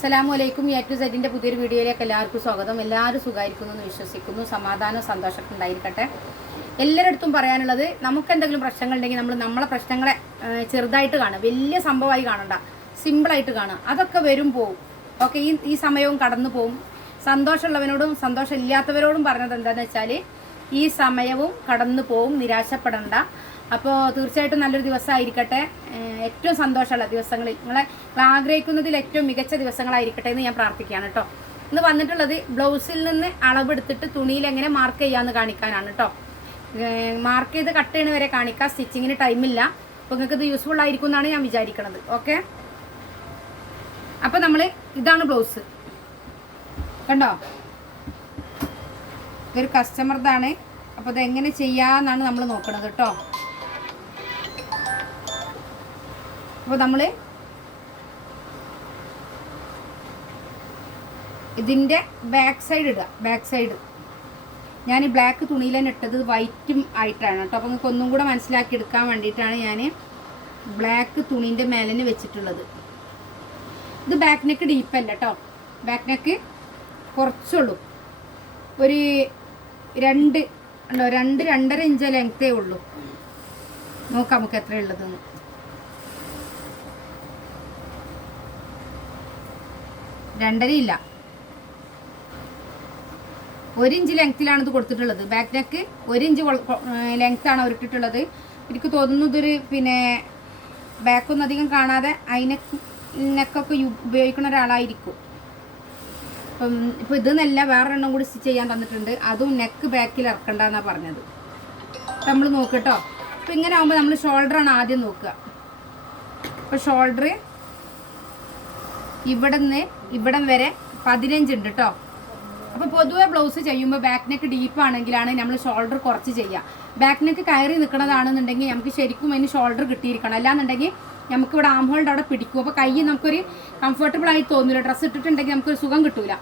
അസ്സലാമു A to സെഡിൻ്റെ പുതിയൊരു വീഡിയോയിലേക്ക് എല്ലാവർക്കും സ്വാഗതം. എല്ലാവരും സുഖമായിരിക്കുന്നു എന്ന് വിശ്വസിക്കുന്നു. സമാധാനവും സന്തോഷമൊക്കെ ഉണ്ടായിരിക്കട്ടെ. എല്ലാവരുടെ പറയാനുള്ളത്, നമുക്ക് എന്തെങ്കിലും പ്രശ്നങ്ങളുണ്ടെങ്കിൽ നമ്മളെ പ്രശ്നങ്ങളെ ചെറുതായിട്ട് കാണുക, വലിയ സംഭവമായി കാണണ്ട, സിമ്പിളായിട്ട് കാണുക. അതൊക്കെ വരും പോവും. ഓക്കെ, ഈ സമയവും കടന്നു പോവും. സന്തോഷമുള്ളവനോടും സന്തോഷമില്ലാത്തവരോടും പറഞ്ഞത് എന്താണെന്ന് വെച്ചാൽ, ഈ സമയവും കടന്നു പോവും, നിരാശപ്പെടണ്ട. അപ്പോൾ തീർച്ചയായിട്ടും നല്ലൊരു ദിവസമായിരിക്കട്ടെ. ഏറ്റവും സന്തോഷമുള്ള ദിവസങ്ങളിൽ നിങ്ങളെ ആഗ്രഹിക്കുന്നതിൽ ഏറ്റവും മികച്ച ദിവസങ്ങളായിരിക്കട്ടെ എന്ന് ഞാൻ പ്രാർത്ഥിക്കുകയാണ് കേട്ടോ. ഇന്ന് വന്നിട്ടുള്ളത് ബ്ലൗസിൽ നിന്ന് അളവെടുത്തിട്ട് തുണിയിൽ എങ്ങനെ മാർക്ക് ചെയ്യാമെന്ന് കാണിക്കാനാണ് കേട്ടോ. മാർക്ക് ചെയ്ത് കട്ട് ചെയ്യണ വരെ കാണിക്കാം, സ്റ്റിച്ചിങ്ങിന് ടൈമില്ല. അപ്പോൾ നിങ്ങൾക്ക് ഇത് യൂസ്ഫുൾ ആയിരിക്കും എന്നാണ് ഞാൻ വിചാരിക്കുന്നത്. ഓക്കെ, അപ്പോൾ നമ്മൾ ഇതാണ് ബ്ലൗസ് കണ്ടോ, ഇതൊരു കസ്റ്റമറുടെതാണ്. അപ്പോൾ ഇതെങ്ങനെ ചെയ്യാമെന്നാണ് നമ്മൾ നോക്കുന്നത് കേട്ടോ. അപ്പോൾ നമ്മൾ ഇതിൻ്റെ ബാക്ക് സൈഡ് ഇടുക. ബാക്ക് സൈഡ് ഞാൻ ബ്ലാക്ക് തുണിയിൽ തന്നെ ഇട്ടത് വൈറ്റും ആയിട്ടാണ് കേട്ടോ. അപ്പോൾ നിങ്ങൾക്ക് ഒന്നും കൂടെ മനസ്സിലാക്കി എടുക്കാൻ വേണ്ടിയിട്ടാണ് ഞാൻ ബ്ലാക്ക് തുണീൻ്റെ മേലിന് വെച്ചിട്ടുള്ളത്. ഇത് ബാക്ക് നെക്ക് ഡീപ്പല്ല കേട്ടോ, ബാക്ക് നെക്ക് കുറച്ചുള്ളൂ. ഒരു 2-2.5 ഇഞ്ച് ലെങ്ത്തേ ഉള്ളൂ. നോക്കാം നമുക്ക് എത്രയുള്ളതെന്ന്. 2.5 ഇല്ല, 1 ഇഞ്ച് ലെങ്ത്തിലാണ് ഇത് കൊടുത്തിട്ടുള്ളത്. ബാക്ക് നെക്ക് 1 ഇഞ്ച് ലെങ്ത്താണ് അവർ ഇട്ടിട്ടുള്ളത്. എനിക്ക് തോന്നുന്നു ഇതൊരു ബാക്കൊന്നും അധികം കാണാതെ നെക്കൊക്കെ ഉപയോഗിക്കുന്ന ഒരാളായിരിക്കും. അപ്പം ഇപ്പോൾ ഇതെന്നല്ല വേറൊരെണ്ണം കൂടി സ്റ്റിച്ച് ചെയ്യാൻ തന്നിട്ടുണ്ട്. അതും നെക്ക് ബാക്കിൽ ഇറക്കണ്ടെന്നാണ് പറഞ്ഞത്. നമ്മൾ നോക്കട്ടോ. അപ്പോൾ ഇങ്ങനെ ആകുമ്പോൾ നമ്മൾ ഷോൾഡറാണ് ആദ്യം നോക്കുക. അപ്പോൾ ഷോൾഡർ ഇവിടം വരെ 15 ഉണ്ട് കേട്ടോ. അപ്പോൾ പൊതുവെ ബ്ലൗസ് ചെയ്യുമ്പോൾ ബാക്ക് നെക്ക് ഡീപ്പാണെങ്കിലാണ് നമ്മൾ ഷോൾഡർ കുറച്ച് ചെയ്യുക. ബാക്ക് നെക്ക് കയറി നിൽക്കുന്നതാണെന്നുണ്ടെങ്കിൽ നമുക്ക് ശരിക്കും അതിന് ഷോൾഡർ കിട്ടിയിരിക്കണം. അല്ലാന്നുണ്ടെങ്കിൽ നമുക്ക് ഇവിടെ ആം ഹോളിൻ്റെ അവിടെ പിടിക്കും. അപ്പോൾ കൈ നമുക്കൊരു കംഫർട്ടബിൾ ആയി തോന്നില്ല. ഡ്രസ്സ് ഇട്ടിട്ടുണ്ടെങ്കിൽ നമുക്കൊരു സുഖം കിട്ടൂല.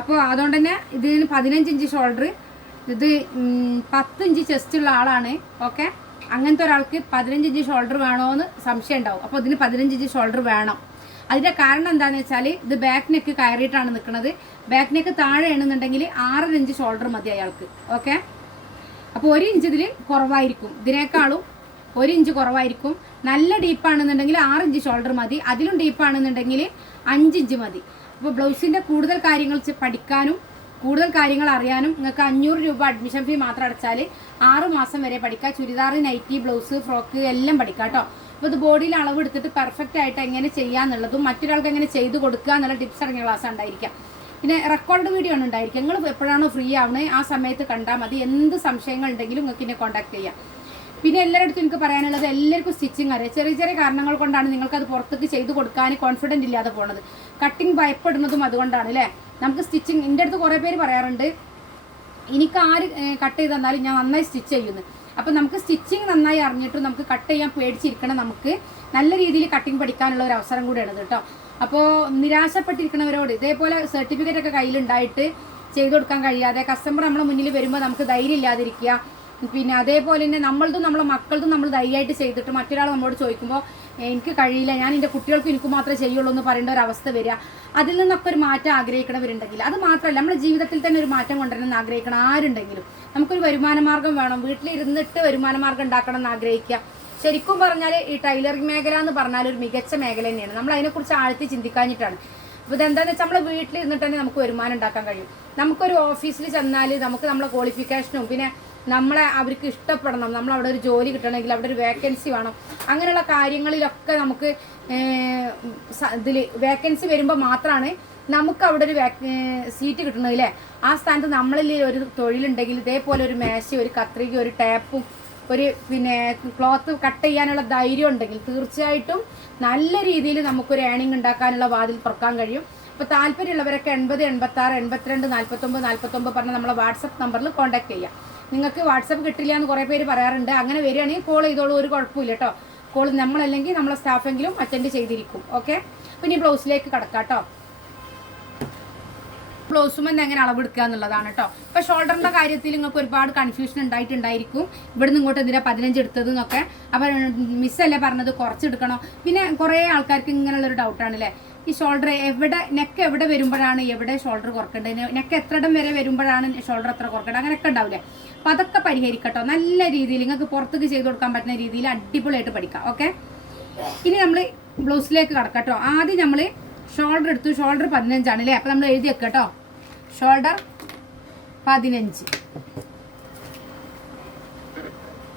അപ്പോൾ അതുകൊണ്ട് തന്നെ ഇതിന് 15 ഇഞ്ച് ഷോൾഡർ, ഇത് 10 ഇഞ്ച് ചെസ്റ്റ് ഉള്ള ആളാണ്. ഓക്കെ, അങ്ങനത്തെ ഒരാൾക്ക് 15 ഇഞ്ച് ഷോൾഡർ വേണോ എന്ന് സംശയം ഉണ്ടാവും. അപ്പോൾ ഇതിന് 15 ഇഞ്ച് ഷോൾഡർ വേണം. അതിൻ്റെ കാരണം എന്താണെന്ന് വെച്ചാൽ, ഇത് ബാക്ക് നെക്ക് കയറിയിട്ടാണ് നിൽക്കുന്നത്. ബാക്ക് നെക്ക് താഴെ ആണെന്നുണ്ടെങ്കിൽ 6 ഇഞ്ച് ഷോൾഡർ മതി അയാൾക്ക്. ഓക്കെ, അപ്പോൾ 1 ഇഞ്ച് ഇതിൽ കുറവായിരിക്കും, ഇതിനേക്കാളും 1 ഇഞ്ച് കുറവായിരിക്കും. നല്ല ഡീപ്പാണെന്നുണ്ടെങ്കിൽ 6 ഇഞ്ച് ഷോൾഡർ മതി. അതിലും ഡീപ്പാണെന്നുണ്ടെങ്കിൽ 5 ഇഞ്ച് മതി. അപ്പോൾ ബ്ലൗസിൻ്റെ കൂടുതൽ കാര്യങ്ങൾ പഠിക്കാനും കൂടുതൽ കാര്യങ്ങൾ അറിയാനും നിങ്ങൾക്ക് 500 രൂപ അഡ്മിഷൻ ഫീ മാത്രം അടച്ചാൽ 6 മാസം വരെ പഠിക്കാം. ചുരിദാർ, നൈറ്റി, ബ്ലൗസ്, ഫ്രോക്ക് എല്ലാം പഠിക്കാം കേട്ടോ. അപ്പോൾ ഇത് ബോഡിയിൽ അളവ് എടുത്തിട്ട് പെർഫെക്റ്റ് ആയിട്ട് എങ്ങനെ ചെയ്യാന്നുള്ളതും മറ്റൊരാൾക്ക് എങ്ങനെ ചെയ്ത് കൊടുക്കുക എന്നുള്ള ടിപ്സ് അടങ്ങിയ ക്ലാസ് ഉണ്ടായിരിക്കാം. പിന്നെ റെക്കോർഡ് വീഡിയോ ആണ് ഉണ്ടായിരിക്കുക. നിങ്ങൾ എപ്പോഴാണോ ഫ്രീ ആവുന്നത് ആ സമയത്ത് കണ്ടാൽ മതി. എന്ത് സംശയങ്ങൾ ഉണ്ടെങ്കിലും നിങ്ങൾക്ക് എന്നെ കോൺടാക്ട് ചെയ്യാം. പിന്നെ എല്ലാവരുടെ എനിക്ക് പറയാനുള്ളത്, എല്ലാവർക്കും സ്റ്റിച്ചിങ് അറിയാം. ചെറിയ ചെറിയ കാരണങ്ങൾ കൊണ്ടാണ് നിങ്ങൾക്കത് പുറത്തേക്ക് ചെയ്ത് കൊടുക്കാൻ കോൺഫിഡൻറ്റ് ഇല്ലാതെ പോകുന്നത്. കട്ടിങ് ഭയപ്പെടുന്നതും അതുകൊണ്ടാണ് അല്ലേ. നമുക്ക് സ്റ്റിച്ചിങ്, എൻ്റെ അടുത്ത് കുറേ പേര് പറയാറുണ്ട്, എനിക്ക് ആര് കട്ട് ചെയ്ത് തന്നാലും ഞാൻ നന്നായി സ്റ്റിച്ച് ചെയ്യുന്നു. അപ്പോൾ നമുക്ക് സ്റ്റിച്ചിങ് നന്നായി അറിഞ്ഞിട്ടും നമുക്ക് കട്ട് ചെയ്യാൻ പേടിച്ചിരിക്കണം. നമുക്ക് നല്ല രീതിയിൽ കട്ടിങ് പഠിക്കാനുള്ള ഒരു അവസരം കൂടിയാണ് കേട്ടോ. അപ്പോൾ നിരാശപ്പെട്ടിരിക്കുന്നവരോട്, ഇതേപോലെ സർട്ടിഫിക്കറ്റ് ഒക്കെ കയ്യിലുണ്ടായിട്ട് ചെയ്ത് കൊടുക്കാൻ കഴിയാതെ കസ്റ്റമർ നമ്മളെ മുന്നിൽ വരുമ്പോൾ നമുക്ക് ധൈര്യം ഇല്ലാതിരിക്കുക. പിന്നെ അതേപോലെ തന്നെ നമ്മളതും നമ്മളെ മക്കളതും നമ്മൾ ധൈര്യമായിട്ട് ചെയ്തിട്ട് മറ്റൊരാൾ നമ്മളോട് ചോദിക്കുമ്പോൾ എനിക്ക് കഴിയില്ല, ഞാൻ എൻ്റെ കുട്ടികൾക്ക് എനിക്ക് മാത്രമേ ചെയ്യുള്ളൂ എന്ന് പറയേണ്ട ഒരു അവസ്ഥ വരിക. അതിൽ നിന്നൊക്കെ ഒരു മാറ്റം ആഗ്രഹിക്കണവരുണ്ടെങ്കിൽ, അത് മാത്രമല്ല നമ്മുടെ ജീവിതത്തിൽ തന്നെ ഒരു മാറ്റം കൊണ്ടുവരണമെന്ന് ആഗ്രഹിക്കണം ആരുണ്ടെങ്കിലും, നമുക്കൊരു വരുമാന മാർഗ്ഗം വേണം. വീട്ടിലിരുന്നിട്ട് വരുമാന മാർഗ്ഗം ഉണ്ടാക്കണം എന്ന് ആഗ്രഹിക്കുക. ശരിക്കും പറഞ്ഞാൽ ഈ ടൈലറിംഗ് മേഖല എന്ന് പറഞ്ഞാൽ ഒരു മികച്ച മേഖല തന്നെയാണ്. നമ്മൾ അതിനെക്കുറിച്ച് ആഴ്ത്തി ചിന്തിക്കാഞ്ഞിട്ടാണ്. അപ്പോൾ ഇതെന്താണെന്ന് വെച്ചാൽ നമ്മൾ വീട്ടിലിരുന്നിട്ട് തന്നെ നമുക്ക് വരുമാനം ഉണ്ടാക്കാൻ കഴിയും. നമുക്കൊരു ഓഫീസിൽ ചെന്നാൽ നമുക്ക് നമ്മളെ ക്വാളിഫിക്കേഷനും പിന്നെ നമ്മളെ അവർക്ക് ഇഷ്ടപ്പെടണം, നമ്മളവിടെ ഒരു ജോലി കിട്ടണമെങ്കിൽ അവിടെ ഒരു വേക്കൻസി വേണം. അങ്ങനെയുള്ള കാര്യങ്ങളിലൊക്കെ നമുക്ക് ഇതിൽ വേക്കൻസി വരുമ്പോൾ മാത്രമാണ് നമുക്ക് അവിടെ ഒരു സീറ്റ് കിട്ടണത് അല്ലേ. ആ സ്ഥാനത്ത് നമ്മളിൽ ഒരു തൊഴിലുണ്ടെങ്കിൽ ഇതേപോലെ ഒരു മേശ, ഒരു കത്രിക, ഒരു ടാപ്പും ഒരു ക്ലോത്ത് കട്ട് ചെയ്യാനുള്ള ധൈര്യം ഉണ്ടെങ്കിൽ തീർച്ചയായിട്ടും നല്ല രീതിയിൽ നമുക്കൊരു ഏണിംഗ് ഉണ്ടാക്കാനുള്ള വാതിൽ തുറക്കാൻ കഴിയും. അപ്പോൾ താല്പര്യമുള്ളവരൊക്കെ 80 86 82 49 49 പറഞ്ഞ് നമ്മളെ വാട്സപ്പ് നമ്പറിൽ കോൺടാക്ട് ചെയ്യാം. നിങ്ങൾക്ക് വാട്സപ്പ് കിട്ടില്ല എന്ന് കുറേ പേര് പറയാറുണ്ട്. അങ്ങനെ വരികയാണെങ്കിൽ കോൾ ചെയ്തോളൂ, ഒരു കുഴപ്പമില്ല കേട്ടോ. കോൾ നമ്മളല്ലെങ്കിൽ നമ്മളെ സ്റ്റാഫെങ്കിലും അറ്റൻഡ് ചെയ്തിരിക്കും. ഓക്കെ, പിന്നെ ബ്ലൗസിലേക്ക് കിടക്കാം കേട്ടോ. ബ്ലൗസും എങ്ങനെ അളവെടുക്കുക എന്നുള്ളതാണ് കേട്ടോ. ഇപ്പോൾ ഷോൾഡറിൻ്റെ കാര്യത്തിൽ നിങ്ങൾക്ക് ഒരുപാട് കൺഫ്യൂഷൻ ഉണ്ടായിട്ടുണ്ടായിരിക്കും. ഇവിടുന്ന് ഇങ്ങോട്ട് എന്തിനാ 15 എടുത്തത് എന്നൊക്കെ. അപ്പോൾ മിസ്സല്ലേ പറഞ്ഞത് കുറച്ചെടുക്കണോ. പിന്നെ കുറേ ആൾക്കാർക്ക് ഇങ്ങനെയുള്ളൊരു ഡൗട്ടാണ് അല്ലേ, ഈ ഷോൾഡർ എവിടെ നെക്ക് എവിടെ വരുമ്പോഴാണ് എവിടെ ഷോൾഡർ കുറക്കേണ്ടത്, നെക്ക് എത്ര ഇടം വരെ വരുമ്പോഴാണ് ഷോൾഡർ എത്ര കുറക്കേണ്ടത്, അങ്ങനെയൊക്കെ ഉണ്ടാവില്ലേ. അപ്പം അതൊക്കെ പരിഹരിക്കട്ടോ. നല്ല രീതിയിൽ നിങ്ങൾക്ക് പുറത്തേക്ക് ചെയ്ത് കൊടുക്കാൻ പറ്റുന്ന രീതിയിൽ അടിപൊളിയായിട്ട് പഠിക്കാം. ഓക്കെ, ഇനി നമ്മൾ ബ്ലൗസിലേക്ക് കടക്കട്ടോ. ആദ്യം നമ്മൾ ഷോൾഡർ എടുത്തു. ഷോൾഡർ 15 ആണ് അല്ലേ. അപ്പോൾ നമ്മൾ എഴുതി വെക്കട്ടോ, ഷോൾഡർ 15,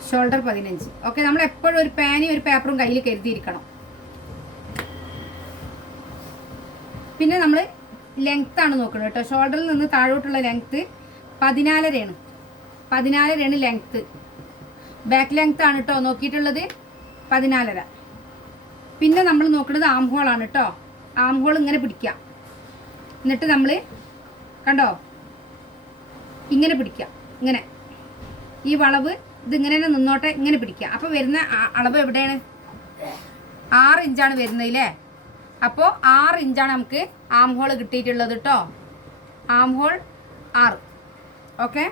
ഷോൾഡർ 15. ഓക്കെ, നമ്മൾ എപ്പോഴും ഒരു പാനും ഒരു പേപ്പറും കയ്യിൽ കരുതിയിരിക്കണം. പിന്നെ നമ്മൾ ലെങ്ത് ആണ് നോക്കുന്നത് കേട്ടോ. ഷോൾഡറിൽ നിന്ന് താഴോട്ടുള്ള ലെങ്ത്ത് 14 ആണ് ലെങ്ത്ത്. ബാക്ക് ലെങ്ത് ആണ് കേട്ടോ നോക്കിയിട്ടുള്ളത് 14. പിന്നെ നമ്മൾ നോക്കുന്നത് ആം ഹോളാണ് കേട്ടോ. ആം ഹോൾ ഇങ്ങനെ പിടിക്കാം, എന്നിട്ട് നമ്മൾ കണ്ടോ ഇങ്ങനെ പിടിക്കാം. ഇങ്ങനെ ഈ വളവ് ഇതിങ്ങനെ തന്നെ നിന്നോട്ടെ, ഇങ്ങനെ പിടിക്കുക. അപ്പോൾ വരുന്ന അളവ് എവിടെയാണ്? 6 ഇഞ്ചാണ് വരുന്നതില്ലേ. അപ്പോൾ 6 ഇഞ്ചാണ് നമുക്ക് ആം ഹോൾ കിട്ടിയിട്ടുള്ളത് കേട്ടോ. Arm hole 6. ഓക്കെ,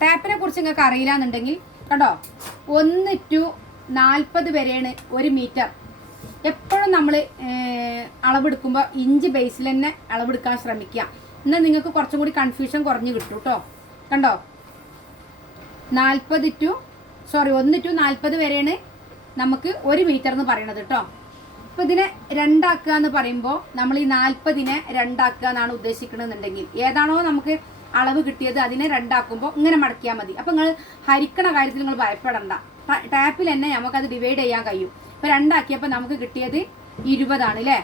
ടാപ്പിനെ കുറിച്ച് നിങ്ങൾക്ക് അറിയില്ല എന്നുണ്ടെങ്കിൽ കണ്ടോ 1 to 40 വരെയാണ് 1 മീറ്റർ. എപ്പോഴും നമ്മൾ അളവെടുക്കുമ്പോൾ ഇഞ്ച് ബേസിൽ തന്നെ അളവെടുക്കാൻ ശ്രമിക്കുക. എന്നാൽ നിങ്ങൾക്ക് കുറച്ചും കൂടി കൺഫ്യൂഷൻ കുറഞ്ഞ് കിട്ടും കേട്ടോ. കണ്ടോ 1 to 40 വരെയാണ് നമുക്ക് 1 മീറ്റർ എന്ന് പറയുന്നത് കേട്ടോ. അപ്പോൾ ഇതിനെ 2 ആക്കുക എന്ന് പറയുമ്പോൾ നമ്മൾ ഈ 40നെ 2 ആക്കുക എന്നാണ് ഉദ്ദേശിക്കണമെന്നുണ്ടെങ്കിൽ ഏതാണോ നമുക്ക് അളവ് കിട്ടിയത് അതിനെ 2 ആക്കുമ്പോൾ ഇങ്ങനെ മടക്കിയാൽ മതി. അപ്പോൾ നിങ്ങൾ ഹരിക്കണ കാര്യത്തിൽ നിങ്ങൾ ഭയപ്പെടണ്ട. ടാപ്പിൽ തന്നെ നമുക്കത് ഡിവൈഡ് ചെയ്യാൻ കഴിയും. ഇപ്പോൾ 2 ആക്കിയപ്പോൾ നമുക്ക് കിട്ടിയത് 20 ആണ് അല്ലേ.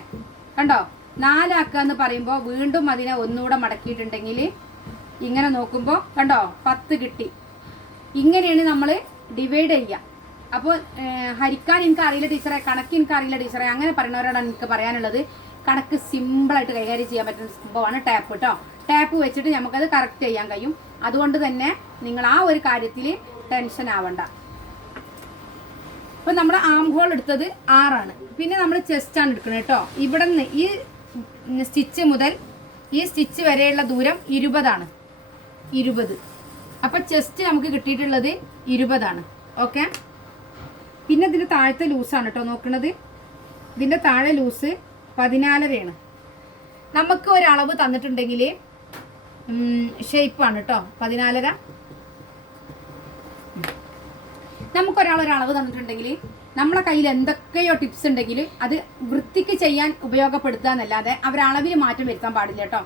കണ്ടോ 4 ആക്കുക എന്ന് പറയുമ്പോൾ വീണ്ടും അതിനെ ഒന്നുകൂടെ മടക്കിയിട്ടുണ്ടെങ്കിൽ ഇങ്ങനെ നോക്കുമ്പോൾ കണ്ടോ 10 കിട്ടി. ഇങ്ങനെയാണ് നമ്മൾ ഡിവൈഡ് ചെയ്യുക. അപ്പോൾ ഹരിക്കാൻ എനിക്ക് അറിയില്ല ടീച്ചറെ, കണക്ക് എനിക്ക് അറിയില്ല ടീച്ചറെ, അങ്ങനെ പറയുന്നവരോടാണ് എനിക്ക് പറയാനുള്ളത്. കണക്ക് സിമ്പിളായിട്ട് കൈകാര്യം ചെയ്യാൻ പറ്റുന്ന സംഭവമാണ് ടാപ്പ് കേട്ടോ. ടാപ്പ് വെച്ചിട്ട് നമുക്കത് കറക്റ്റ് ചെയ്യാൻ കഴിയും. അതുകൊണ്ട് തന്നെ നിങ്ങൾ ആ ഒരു കാര്യത്തിൽ ടെൻഷൻ ആവണ്ട. അപ്പോൾ നമ്മുടെ ആം ഹോൾ എടുത്തത് 6 ആണ്. പിന്നെ നമ്മൾ ചെസ്റ്റാണ് എടുക്കുന്നത് കേട്ടോ. ഇവിടെ നിന്ന് ഈ സ്റ്റിച്ച് മുതൽ ഈ സ്റ്റിച്ച് വരെയുള്ള ദൂരം 20 ആണ്. 20. അപ്പോൾ ചെസ്റ്റ് നമുക്ക് കിട്ടിയിട്ടുള്ളത് 20 ആണ്. ഓക്കെ, പിന്നെ ഇതിൻ്റെ താഴത്തെ ലൂസാണ് കേട്ടോ നോക്കുന്നത്. ഇതിൻ്റെ താഴെ ലൂസ് 14 ആണ്. നമുക്ക് ഒരളവ് തന്നിട്ടുണ്ടെങ്കിൽ ഷേപ്പാണ് കേട്ടോ 14. നമുക്കൊരാളൊരളവ് തന്നിട്ടുണ്ടെങ്കിൽ നമ്മളെ കയ്യിൽ എന്തൊക്കെയോ ടിപ്സ് ഉണ്ടെങ്കിൽ അത് വൃത്തിക്ക് ചെയ്യാൻ ഉപയോഗപ്പെടുത്തുക എന്നല്ലാതെ അവരളവിൽ മാറ്റം വരുത്താൻ പാടില്ല കേട്ടോ.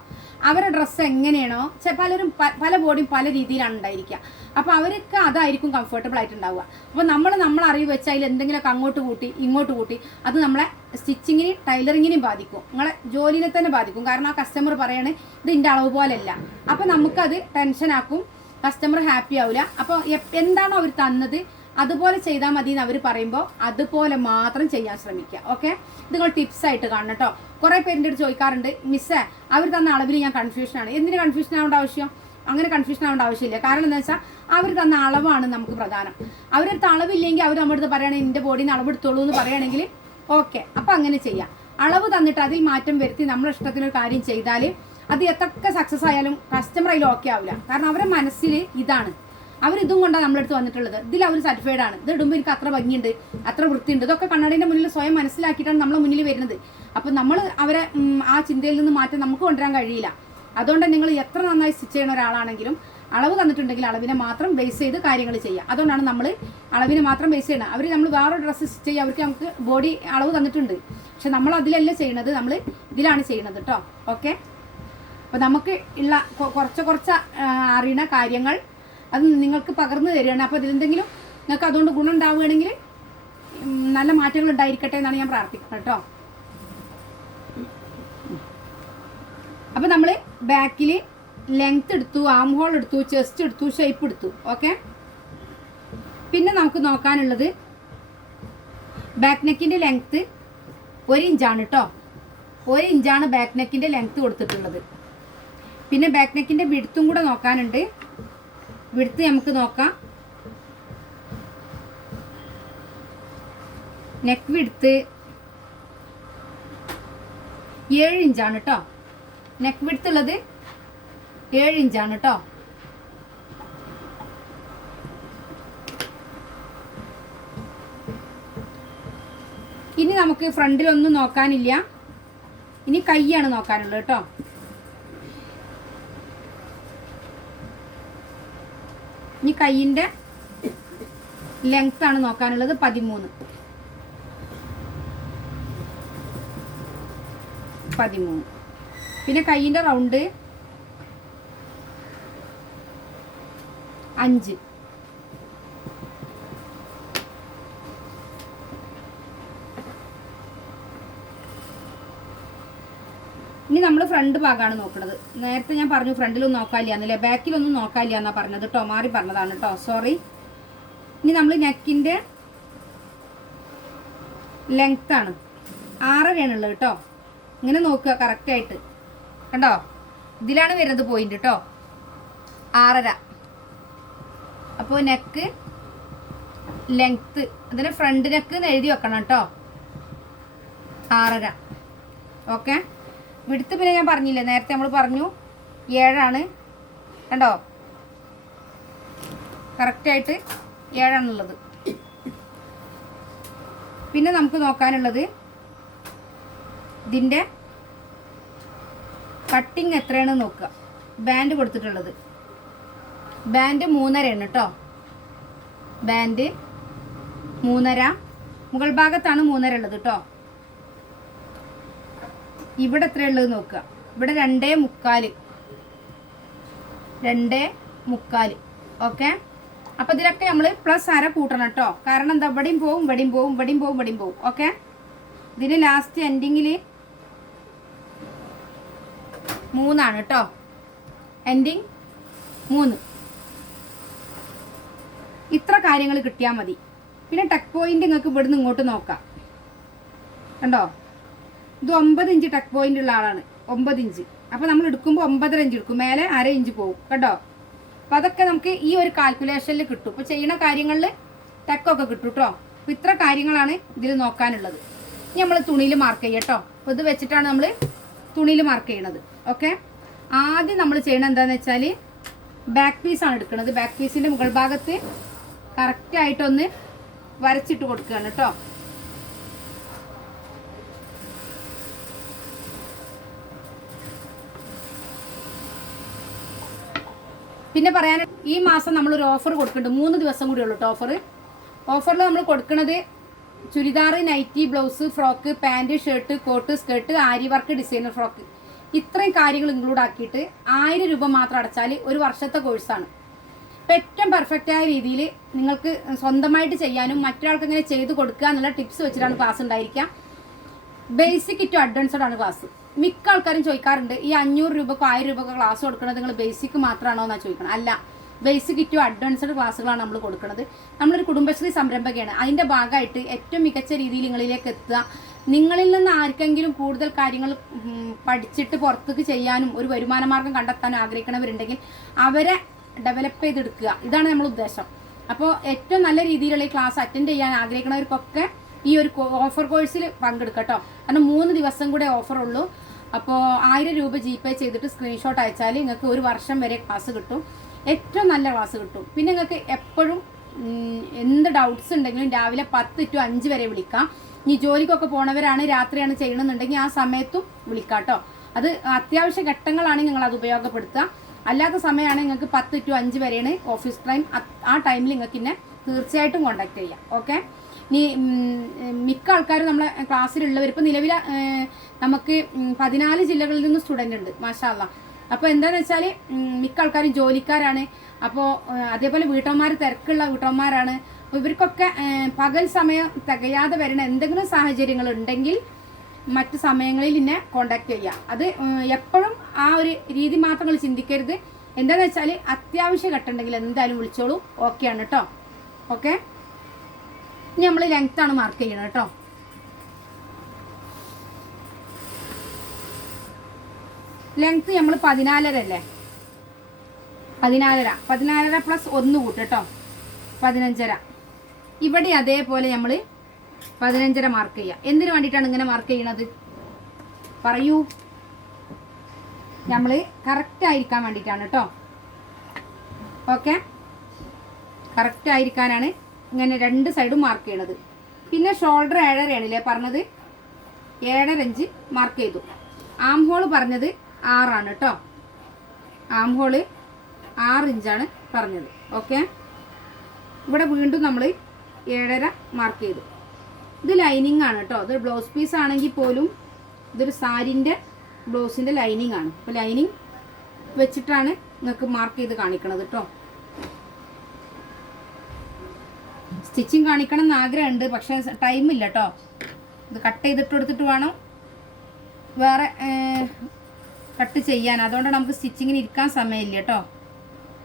അവരുടെ ഡ്രസ്സ് എങ്ങനെയാണോ പലരും പല ബോഡിയും പല രീതിയിലാണ് ഉണ്ടായിരിക്കുക. അപ്പോൾ അവർക്ക് അതായിരിക്കും കംഫർട്ടബിൾ ആയിട്ടുണ്ടാവുക. അപ്പോൾ നമ്മൾ അറിവ് വെച്ചാൽ അതിൽ എന്തെങ്കിലുമൊക്കെ അങ്ങോട്ട് കൂട്ടി ഇങ്ങോട്ട് കൂട്ടി അത് നമ്മളെ സ്റ്റിച്ചിങ്ങിനെയും ടൈലറിങ്ങിനെയും ബാധിക്കും, നിങ്ങളെ ജോലിനെ തന്നെ ബാധിക്കും. കാരണം ആ കസ്റ്റമർ പറയണേ ഇത് ഇതിൻ്റെ അളവ് പോലെയല്ല. അപ്പോൾ നമുക്കത് ടെൻഷനാക്കും, കസ്റ്റമർ ഹാപ്പി ആവില്ല. അപ്പോൾ എന്താണോ അവർ തന്നത് അതുപോലെ ചെയ്താൽ മതി എന്ന് അവർ പറയുമ്പോൾ അതുപോലെ മാത്രം ചെയ്യാൻ ശ്രമിക്കുക. ഓക്കെ, ഇത് നിങ്ങൾ ടിപ്സായിട്ട് കാണണം കേട്ടോ. കുറേ പേരിൻ്റെ അടുത്ത് ചോദിക്കാറുണ്ട്, മിസ്സേ അവർ തന്ന അളവിൽ ഞാൻ കൺഫ്യൂഷനാണ്. എന്തിന് കൺഫ്യൂഷൻ ആവേണ്ട ആവശ്യം? അങ്ങനെ കൺഫ്യൂഷൻ ആവേണ്ട ആവശ്യമില്ല. കാരണം എന്താ വെച്ചാൽ അവർ തന്ന അളവാണ് നമുക്ക് പ്രധാനം. അവരടുത്ത് അളവില്ലെങ്കിൽ അവർ നമ്മുടെ അടുത്ത് പറയുകയാണെങ്കിൽ എൻ്റെ ബോഡിന്ന് അളവെടുത്തോളൂ എന്ന് പറയുകയാണെങ്കിൽ ഓക്കെ, അപ്പം അങ്ങനെ ചെയ്യാം. അളവ് തന്നിട്ട് അതിൽ മാറ്റം വരുത്തി നമ്മുടെ ഇഷ്ടത്തിനൊരു കാര്യം ചെയ്താൽ അത് എത്രയൊക്കെ സക്സസ് ആയാലും കസ്റ്റമർ അതിൽ ഓക്കെ ആവില്ല. കാരണം അവരുടെ മനസ്സിൽ ഇതാണ്, അവരിതും കൊണ്ടാണ് നമ്മളെടുത്ത് വന്നിട്ടുള്ളത്, ഇതിൽ അവർ സാറ്റിസ്ഫൈഡ് ആണ്, ഇത് ഇടുമ്പോൾ എനിക്ക് അത്ര ഭംഗിയുണ്ട്, അത്ര വൃത്തിയുണ്ട്, ഇതൊക്കെ കണ്ണാടിൻ്റെ മുന്നിൽ സ്വയം മനസ്സിലാക്കിയിട്ടാണ് നമ്മളെ മുന്നിൽ വരുന്നത്. അപ്പം നമ്മൾ അവരെ ആ ചിന്തയിൽ നിന്ന് മാറ്റം നമുക്ക് കൊണ്ടുവരാൻ കഴിയില്ല. അതുകൊണ്ട് നിങ്ങൾ എത്ര നന്നായി സ്റ്റിച്ച് ചെയ്യുന്ന ഒരാളാണെങ്കിലും അളവ് തന്നിട്ടുണ്ടെങ്കിൽ അളവിനെ മാത്രം ബേസ് ചെയ്ത് കാര്യങ്ങൾ ചെയ്യുക. അതുകൊണ്ടാണ് നമ്മൾ അളവിനെ മാത്രം ബേസ് ചെയ്യുന്നത്. അവർ നമ്മൾ വേറെ ഡ്രസ്സ് സ്റ്റിച്ച് ചെയ്യുക, അവർക്ക് നമുക്ക് ബോഡി അളവ് തന്നിട്ടുണ്ട്, പക്ഷെ നമ്മൾ അതിലല്ല ചെയ്യുന്നത്, നമ്മൾ ഇതിലാണ് ചെയ്യുന്നത് കേട്ടോ. ഓക്കെ, അപ്പോൾ നമുക്ക് ഉള്ള കുറച്ച് അറിയുന്ന കാര്യങ്ങൾ അത് നിങ്ങൾക്ക് പകർന്നു തരികയാണ്. അപ്പോൾ ഇതിലെന്തെങ്കിലും നിങ്ങൾക്ക് അതുകൊണ്ട് ഗുണം ഉണ്ടാവുകയാണെങ്കിൽ നല്ല മാറ്റങ്ങൾ ഉണ്ടായിരിക്കട്ടെ എന്നാണ് ഞാൻ പ്രാർത്ഥിക്കുന്നത് കേട്ടോ. അപ്പോൾ നമ്മൾ ബാക്കിൽ ലെങ്ത് എടുത്തു, ആം ഹോൾ എടുത്തു, ചെസ്റ്റ് എടുത്തു, ഷേപ്പ് എടുത്തു. ഓക്കെ, പിന്നെ നമുക്ക് നോക്കാനുള്ളത് ബാക്ക് നെക്കിൻ്റെ ലെങ്ത്ത് 1 ഇഞ്ചാണ് കേട്ടോ. 1 ഇഞ്ചാണ് ബാക്ക് നെക്കിൻ്റെ ലെങ്ത്ത് കൊടുത്തിട്ടുള്ളത്. പിന്നെ ബാക്ക് നെക്കിൻ്റെ വിഡ്ത്തും കൂടെ നോക്കാനുണ്ട്. വിഡ്ത്ത് നമുക്ക് നോക്കാം. നെക്ക് വിഡ്ത്ത് 7 ഇഞ്ചാണ് കേട്ടോ. നെക്ക് വിഡ്ത്ത് ഉള്ളത് 7 ഇഞ്ചാണ് കേട്ടോ. ഇനി നമുക്ക് ഫ്രണ്ടിലൊന്നും നോക്കാനില്ല. ഇനി കൈയാണ് നോക്കാനുള്ളത് കേട്ടോ. ഇനി കൈയിൻ്റെ ലെങ്ത് ആണ് നോക്കാനുള്ളത് 13. പിന്നെ കൈയിൻ്റെ റൗണ്ട് 5. ഇനി നമ്മൾ ഫ്രണ്ട് ഭാഗമാണ് നോക്കുന്നത്. നേരത്തെ ഞാൻ പറഞ്ഞു ഫ്രണ്ടിലൊന്നും നോക്കാനില്ല എന്നല്ലേ, ബാക്കിലൊന്നും നോക്കാനില്ല എന്നാണ് പറഞ്ഞത് കേട്ടോ, മാറി പറഞ്ഞതാണ് കേട്ടോ, സോറി. ഇനി നമ്മൾ നെക്കിൻ്റെ ലെങ്ത്താണ് 6.5 കേട്ടോ. ഇങ്ങനെ നോക്കുക കറക്റ്റായിട്ട്, കണ്ടോ, ഇതിലാണ് വരുന്നത് പോയിന്റ് കേട്ടോ, 6.5. അപ്പോൾ നെക്ക് ലെങ്ത്ത് അതിന് ഫ്രണ്ട് നെക്ക് എന്ന് എഴുതി വെക്കണം കേട്ടോ, 6.5. ഓക്കെ. വിടുത്ത് പിന്നെ ഞാൻ പറഞ്ഞില്ലേ, നേരത്തെ നമ്മൾ പറഞ്ഞു 7 കണ്ടോ, കറക്റ്റായിട്ട് 7 പിന്നെ നമുക്ക് നോക്കാനുള്ളത് ഇതിൻ്റെ കട്ടിങ് എത്രയാണെന്ന് നോക്കുക. ബാൻഡ് കൊടുത്തിട്ടുള്ളത് ബാൻഡ് 3.5 കേട്ടോ, ബാൻഡ് 3.5. മുകൾ ഭാഗത്താണ് 3.5 കേട്ടോ. ഇവിടെ എത്രയുള്ളത് നോക്കുക, ഇവിടെ 2.25. ഓക്കെ. അപ്പോൾ ഇതിലൊക്കെ നമ്മൾ +1/2 കൂട്ടണം കേട്ടോ, കാരണം എന്താ, ഇവിടെയും പോവും. ഓക്കെ. ഇതിന് ലാസ്റ്റ് എൻഡിങ്ങിൽ 3 കേട്ടോ, എൻഡിങ് 3. ഇത്ര കാര്യങ്ങൾ കിട്ടിയാൽ മതി. പിന്നെ ടക്ക് പോയിന്റ് നിങ്ങൾക്ക് ഇവിടുന്ന് ഇങ്ങോട്ട് നോക്കാം, കണ്ടോ, ഇത് 9 ഇഞ്ച് ടക്ക് പോയിന്റ് ഉള്ള ആളാണ്, 9 ഇഞ്ച്. അപ്പോൾ നമ്മൾ എടുക്കുമ്പോൾ 9.5 ഇഞ്ച് എടുക്കും, മേലെ 1/2 ഇഞ്ച് പോകും കേട്ടോ. അപ്പോൾ അതൊക്കെ നമുക്ക് ഈ ഒരു കാൽക്കുലേഷനിൽ കിട്ടും. ഇപ്പോൾ ചെയ്യുന്ന കാര്യങ്ങളിൽ ടക്കൊക്കെ കിട്ടും കേട്ടോ. അപ്പോൾ ഇത്ര കാര്യങ്ങളാണ് ഇതിൽ നോക്കാനുള്ളത്. ഇനി നമ്മൾ തുണിയിൽ മാർക്ക് ചെയ്യാം കേട്ടോ. അപ്പോൾ ഇത് വെച്ചിട്ടാണ് നമ്മൾ തുണിയിൽ മാർക്ക് ചെയ്യണത്. ഓക്കെ. ആദ്യം നമ്മൾ ചെയ്യണത് എന്താണെന്ന് വെച്ചാൽ ബാക്ക് പീസാണ് എടുക്കുന്നത്. ബാക്ക് പീസിൻ്റെ മുകൾ ഭാഗത്ത് കറക്റ്റായിട്ടൊന്ന് വരച്ചിട്ട് കൊടുക്കുകയാണ് കേട്ടോ. പിന്നെ പറയാൻ, ഈ മാസം നമ്മളൊരു ഓഫർ കൊടുക്കുന്നുണ്ട്, 3 ദിവസം കൂടി ഉള്ളൂ കേട്ടോ ഓഫറിൽ നമ്മൾ കൊടുക്കുന്നത് churidar, nightie, blouse, frock, pant, shirt, coat, skirt, aari work, designer frock, ഇത്രയും കാര്യങ്ങൾ ഇൻക്ലൂഡ് ആക്കിയിട്ട് 1000 രൂപ മാത്രം അടച്ചാൽ ഒരു വർഷത്തെ കോഴ്സാണ്. അപ്പോൾ ഏറ്റവും പെർഫെക്റ്റായ രീതിയിൽ നിങ്ങൾക്ക് സ്വന്തമായിട്ട് ചെയ്യാനും മറ്റൊരാൾക്ക് ഇങ്ങനെ ചെയ്ത് കൊടുക്കുക എന്നുള്ള ടിപ്സ് വെച്ചിട്ടാണ് ക്ലാസ് ഉണ്ടായിരിക്കുക. ബേസിക് ടു അഡ്വാൻസ്ഡ് ആണ് ക്ലാസ്. മിക്ക ആൾക്കാരും ചോദിക്കാറുണ്ട്, ഈ 500 രൂപക്കോ 1000 രൂപക്കോ ക്ലാസ് കൊടുക്കുന്നത് നിങ്ങൾ ബേസിക് മാത്രമാണോ എന്നാണ് ചോദിക്കണം. അല്ല, ബേസിക് ടു അഡ്വാൻസ്ഡ് ക്ലാസ്സുകളാണ് നമ്മൾ കൊടുക്കുന്നത്. നമ്മളൊരു കുടുംബശ്രീ സംരംഭകയാണ്. അതിൻ്റെ ഭാഗമായിട്ട് ഏറ്റവും മികച്ച രീതിയിൽ നിങ്ങളിലേക്ക് എത്തുക. നിങ്ങളിൽ നിന്ന് ആർക്കെങ്കിലും കൂടുതൽ കാര്യങ്ങൾ പഠിച്ചിട്ട് പുറത്തേക്ക് ചെയ്യാനും ഒരു വരുമാന മാർഗം കണ്ടെത്താനും ആഗ്രഹിക്കണവരുണ്ടെങ്കിൽ അവരെ ഡെവലപ്പ് ചെയ്തെടുക്കുക. ഇതാണ് നമ്മൾ ഉദ്ദേശം. അപ്പോൾ ഏറ്റവും നല്ല രീതിയിലുള്ള ഈ ക്ലാസ് അറ്റൻഡ് ചെയ്യാൻ ആഗ്രഹിക്കുന്നവർക്കൊക്കെ ഈ ഒരു ഓഫർ കോഴ്സിൽ പങ്കെടുക്കട്ടോ. കാരണം 3 ദിവസം കൂടെ ഓഫറുള്ളൂ. അപ്പോൾ 1000 രൂപ GPay ചെയ്തിട്ട് സ്ക്രീൻഷോട്ട് അയച്ചാൽ നിങ്ങൾക്ക് ഒരു വർഷം വരെ ക്ലാസ് കിട്ടും. ഏറ്റവും നല്ല ക്ലാസ് കിട്ടും. പിന്നെ നിങ്ങൾക്ക് എപ്പോഴും എന്ത് ഡൗട്ട്സ് ഉണ്ടെങ്കിലും രാവിലെ 10 to 5 വരെ വിളിക്കാം. ഇനി ജോലിക്കൊക്കെ പോണവരാണ്, രാത്രിയാണ് ചെയ്യണമെന്നുണ്ടെങ്കിൽ ആ സമയത്തും വിളിക്കാം കേട്ടോ. അത് അത്യാവശ്യ ഘട്ടങ്ങളാണെങ്കിൽ നിങ്ങൾ അത് ഉപയോഗപ്പെടുത്തുക. അല്ലാത്ത സമയമാണ് നിങ്ങൾക്ക് 10 to 5 വരെയാണ് ഓഫീസ് ടൈം. ആ ടൈമിൽ നിങ്ങൾക്ക് എന്നെ തീർച്ചയായിട്ടും കോൺടാക്ട് ചെയ്യാം. ഓക്കെ. ഇനി മിക്ക ആൾക്കാരും നമ്മളെ ക്ലാസ്സിലുള്ളവർ ഇപ്പോൾ നിലവിൽ നമുക്ക് 14 ജില്ലകളിൽ നിന്ന് സ്റ്റുഡൻ്റ് ഉണ്ട്, മാഷാ അല്ലാഹ്. അപ്പോൾ എന്താണെന്ന് വെച്ചാൽ മിക്ക ആൾക്കാരും ജോലിക്കാരാണ്. അപ്പോൾ അതേപോലെ വീട്ടമ്മമാർ, തിരക്കുള്ള വീട്ടമ്മമാരാണ്. അപ്പോൾ ഇവർക്കൊക്കെ പകൽ സമയം തികയാതെ വരുന്ന എന്തെങ്കിലും സാഹചര്യങ്ങൾ ഉണ്ടെങ്കിൽ മറ്റ് സമയങ്ങളിൽ എന്നെ കോണ്ടാക്ട് ചെയ്യുക. അത് എപ്പോഴും ആ ഒരു രീതി മാത്രം നിങ്ങൾ ചിന്തിക്കരുത്. എന്താണെന്ന് വെച്ചാൽ അത്യാവശ്യ ഘട്ടം ഉണ്ടെങ്കിൽ എന്തായാലും വിളിച്ചോളൂ. ഓക്കെയാണ് കേട്ടോ. ഓക്കെ. ഇനി നമ്മൾ ലെങ്ത്താണ് മാർക്ക് ചെയ്യണം കേട്ടോ. ലെങ്ത്ത് നമ്മൾ 14.5 അല്ലേ, 14.5 പ്ലസ് 1 കൂട്ട് കേട്ടോ, 15.5. ഇവിടെ അതേപോലെ നമ്മൾ 15.5 മാർക്ക് ചെയ്യുക. എന്തിനു വേണ്ടിയിട്ടാണ് ഇങ്ങനെ മാർക്ക് ചെയ്യണത് പറയൂ? നമ്മൾ കറക്റ്റ് ആയിരിക്കാൻ വേണ്ടിയിട്ടാണ് കേട്ടോ. ഓക്കെ. കറക്റ്റ് ആയിരിക്കാനാണ് ഇങ്ങനെ 2 സൈഡും മാർക്ക് ചെയ്യണത്. പിന്നെ ഷോൾഡർ 7.5 ആണല്ലേ പറഞ്ഞത്, 7.5 ഇഞ്ച് മാർക്ക് ചെയ്തു. ആം ഹോൾ പറഞ്ഞത് 6 കേട്ടോ. ആം ഹോള് 6 ഇഞ്ചാണ് പറഞ്ഞത്. ഓക്കെ, ഇവിടെ വീണ്ടും നമ്മൾ 7.5 മാർക്ക് ചെയ്തു. ഇത് ലൈനിങ് ആണ് കേട്ടോ. ഇത് ബ്ലൗസ് പീസ് ആണെങ്കിൽ പോലും ഇതൊരു സാരിൻ്റെ ബ്ലൗസിൻ്റെ ലൈനിങ് ആണ്. അപ്പോൾ ലൈനിങ് വെച്ചിട്ടാണ് നിങ്ങൾക്ക് മാർക്ക് ചെയ്ത് കാണിക്കണത് കേട്ടോ. സ്റ്റിച്ചിങ് കാണിക്കണം എന്ന് ആഗ്രഹമുണ്ട്, പക്ഷേ ടൈമില്ല കേട്ടോ. ഇത് കട്ട് ചെയ്തിട്ട് എടുത്തിട്ട് വേണം വേറെ കട്ട് ചെയ്യാൻ. അതുകൊണ്ടാണ് നമുക്ക് സ്റ്റിച്ചിങ്ങിന് ഇരിക്കാൻ സമയമില്ല കേട്ടോ.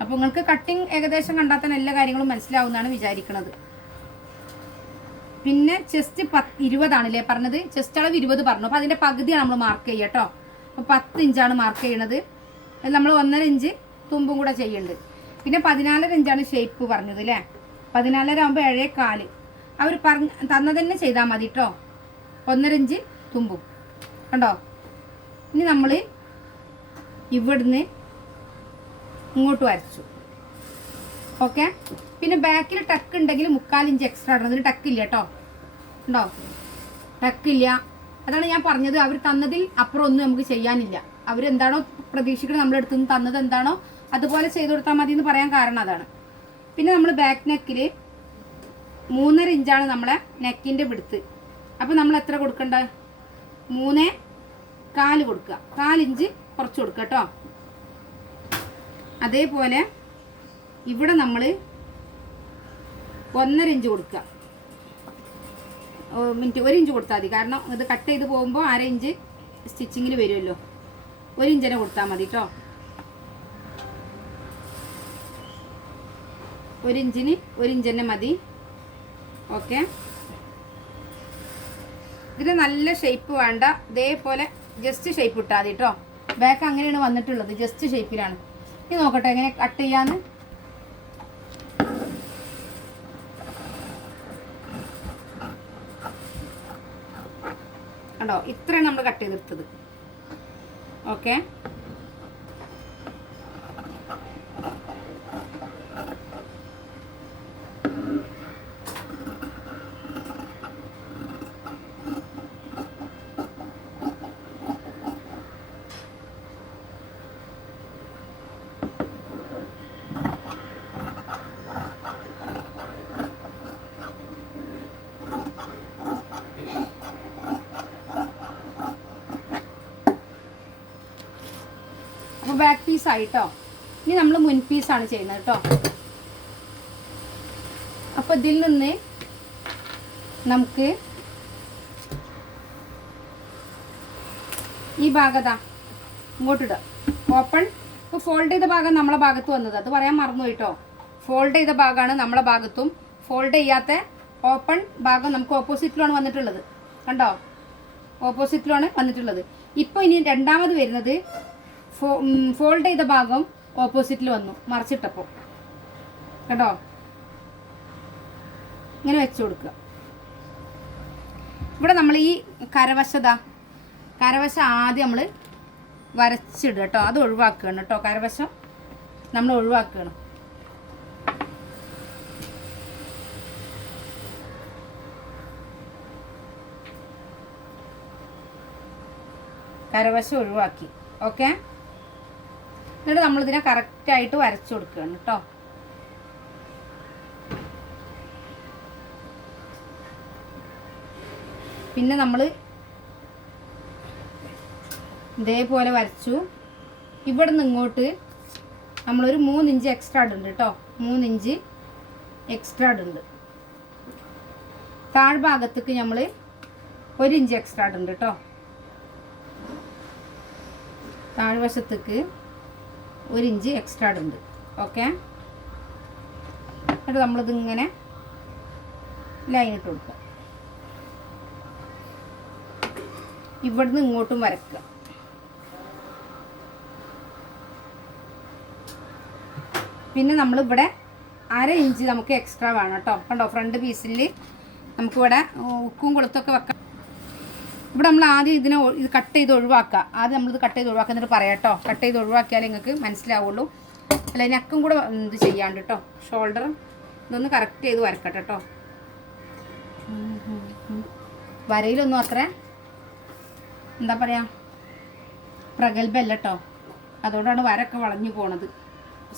അപ്പോൾ നിങ്ങൾക്ക് കട്ടിങ് ഏകദേശം കണ്ടാൽ തന്നെ എല്ലാ കാര്യങ്ങളും മനസ്സിലാവുന്നതാണ് വിചാരിക്കുന്നത്. പിന്നെ ചെസ്റ്റ് 20 പറഞ്ഞത്. ചെസ്റ്റ് അളവ് 20 പറഞ്ഞു. അപ്പോൾ അതിൻ്റെ പകുതിയാണ് നമ്മൾ മാർക്ക് ചെയ്യുക കേട്ടോ. അപ്പോൾ 10 ഇഞ്ചാണ് മാർക്ക് ചെയ്യണത്. അതിൽ നമ്മൾ 1.5 ഇഞ്ച് തുമ്പും കൂടെ ചെയ്യുന്നുണ്ട്. പിന്നെ 14.5 ഇഞ്ചാണ് ഷേപ്പ് പറഞ്ഞത് അല്ലേ. 14.5 ആകുമ്പോൾ 7.25 അവർ തന്നത് തന്നെ ചെയ്താൽ മതി കേട്ടോ. 1.5 ഇഞ്ച് തുമ്പും കണ്ടോ. ഇനി നമ്മൾ ഇവിടുന്ന് ഇങ്ങോട്ട് വരച്ചു. ഓക്കെ, പിന്നെ ബാക്കിൽ ടക്ക് ഉണ്ടെങ്കിൽ 3/4 ഇഞ്ച് എക്സ്ട്രാ ഇടണം. ഇതിന് ടക്കില്ല കേട്ടോ. ഉണ്ടോ, ടക്കില്ല. അതാണ് ഞാൻ പറഞ്ഞത്, അവർ തന്നതിൽ അപ്പുറം ഒന്നും നമുക്ക് ചെയ്യാനില്ല. അവരെന്താണോ പ്രതീക്ഷിക്കുന്നത് നമ്മുടെ അടുത്ത് നിന്ന് തന്നത് എന്താണോ അതുപോലെ ചെയ്ത് കൊടുത്താൽ മതി എന്ന് പറയാൻ കാരണം അതാണ്. പിന്നെ നമ്മൾ ബാക്ക് നെക്കിൽ 3.5 ഇഞ്ചാണ് നമ്മളെ നെക്കിൻ്റെ വിടുത്ത്. അപ്പോൾ നമ്മൾ എത്ര കൊടുക്കണ്ട? 3.25 കൊടുക്കുക. 4 ഇഞ്ച് കുറച്ച് കൊടുക്കുക കേട്ടോ. അതേപോലെ ഇവിടെ നമ്മൾ 1.5 ഇഞ്ച് കൊടുക്കുക. 1 ഇഞ്ച് കൊടുത്താൽ മതി, കാരണം ഇത് കട്ട് ചെയ്ത് പോകുമ്പോൾ 1/2 ഇഞ്ച് സ്റ്റിച്ചിങ്ങിൽ വരുമല്ലോ. 1 ഇഞ്ചിനെ കൊടുത്താൽ മതി കേട്ടോ. 1 ഇഞ്ചിന് 1 ഇഞ്ച് തന്നെ മതി. ഓക്കെ, ഇതിന് നല്ല ഷേപ്പ് വേണ്ട, ഇതേപോലെ ജസ്റ്റ് ഷേപ്പ് ഇട്ടാൽ മതി കേട്ടോ. ബാക്ക് അങ്ങനെയാണ് വന്നിട്ടുള്ളത്, ജസ്റ്റ് ഷേപ്പിലാണ്. ഇനി നോക്കട്ടെ എങ്ങനെ കട്ട് ചെയ്യാന്ന്. കണ്ടോ, ഇത്രയാണ് നമ്മൾ കട്ട് ചെയ്തെടുത്തത്. ഓക്കെ, അപ്പോൾ ബാക്ക് പീസ് ആയിട്ടോ. ഇനി നമ്മൾ മുൻ പീസാണ് ചെയ്യുന്നത് കേട്ടോ. അപ്പോൾ ഇതിൽ നിന്ന് നമുക്ക് ഈ ഭാഗത്താ ഇങ്ങോട്ടിടുക. ഓപ്പൺ. ഇപ്പോൾ ഫോൾഡ് ചെയ്ത ഭാഗം നമ്മളെ ഭാഗത്ത് വന്നത്, അത് പറയാൻ മറന്നു കേട്ടോ. ഫോൾഡ് ചെയ്ത ഭാഗമാണ് നമ്മളെ ഭാഗത്തും, ഫോൾഡ് ചെയ്യാത്ത ഓപ്പൺ ഭാഗം നമുക്ക് ഓപ്പോസിറ്റിലാണ് വന്നിട്ടുള്ളത്. കണ്ടോ, ഓപ്പോസിറ്റിലാണ് വന്നിട്ടുള്ളത്. ഇപ്പോൾ ഇനി രണ്ടാമത് വരുന്നത് ഫോൾഡ് ചെയ്ത ഭാഗം ഓപ്പോസിറ്റിൽ വന്നു മറിച്ചിട്ടപ്പോൾ. കേട്ടോ, ഇങ്ങനെ വെച്ച് കൊടുക്കുക. ഇവിടെ നമ്മൾ ഈ കരവശം ആദ്യം നമ്മൾ വരച്ചിടുക കേട്ടോ. അത് ഒഴിവാക്കുകയാണ് കേട്ടോ. കരവശം നമ്മൾ ഒഴിവാക്കുകയാണ്. കരവശം ഒഴിവാക്കി. ഓക്കെ, എന്നിട്ട് നമ്മളിതിനെ കറക്റ്റായിട്ട് വരച്ചു കൊടുക്കുകയാണ് കേട്ടോ. പിന്നെ നമ്മൾ ഇതേപോലെ വരച്ചു. ഇവിടെ നിന്ന് ഇങ്ങോട്ട് നമ്മളൊരു 3 ഇഞ്ച് എക്സ്ട്രാ ഇടുന്നുണ്ട് കേട്ടോ. 3 ഇഞ്ച് എക്സ്ട്രാ ഇടുന്നുണ്ട്. താഴ്ഭാഗത്തേക്ക് നമ്മൾ 1 ഇഞ്ച് എക്സ്ട്രാ ഇടുന്നുണ്ട് കേട്ടോ. താഴ്വശത്തേക്ക് 1 ഇഞ്ച് എക്സ്ട്രാ ഇടുന്നുണ്ട്. ഓക്കെ, എന്നിട്ട് നമ്മളിതിങ്ങനെ ലൈൻ ഇട്ട് കൊടുക്കുക. ഇവിടുന്ന് ഇങ്ങോട്ടും വരക്കുക. പിന്നെ നമ്മളിവിടെ 1/2 ഇഞ്ച് നമുക്ക് എക്സ്ട്രാ വേണം കേട്ടോ. കണ്ടോ, ഫ്രണ്ട് പീസിൽ നമുക്കിവിടെ ഉക്കും കൊളുത്തൊക്കെ വെക്കാം. ഇവിടെ നമ്മൾ ആദ്യം ഇത് കട്ട് ചെയ്ത് ഒഴിവാക്കുക. ആദ്യം നമ്മളിത് കട്ട് ചെയ്ത് ഒഴിവാക്കുക, എന്നിട്ട് പറയാം കേട്ടോ. കട്ട് ചെയ്ത് ഒഴിവാക്കിയാലേ നിങ്ങൾക്ക് മനസ്സിലാവുള്ളൂ. അല്ല, നെക്കും കൂടെ ഇത് ചെയ്യാണ്ട് കേട്ടോ. ഷോൾഡർ ഇതൊന്ന് കറക്റ്റ് ചെയ്ത് വരക്കട്ടെ കേട്ടോ. വരയിലൊന്നും അത്ര എന്താ പറയുക പ്രഗത്ഭല്ല കേട്ടോ, അതുകൊണ്ടാണ് വരൊക്കെ വളഞ്ഞു പോണത്.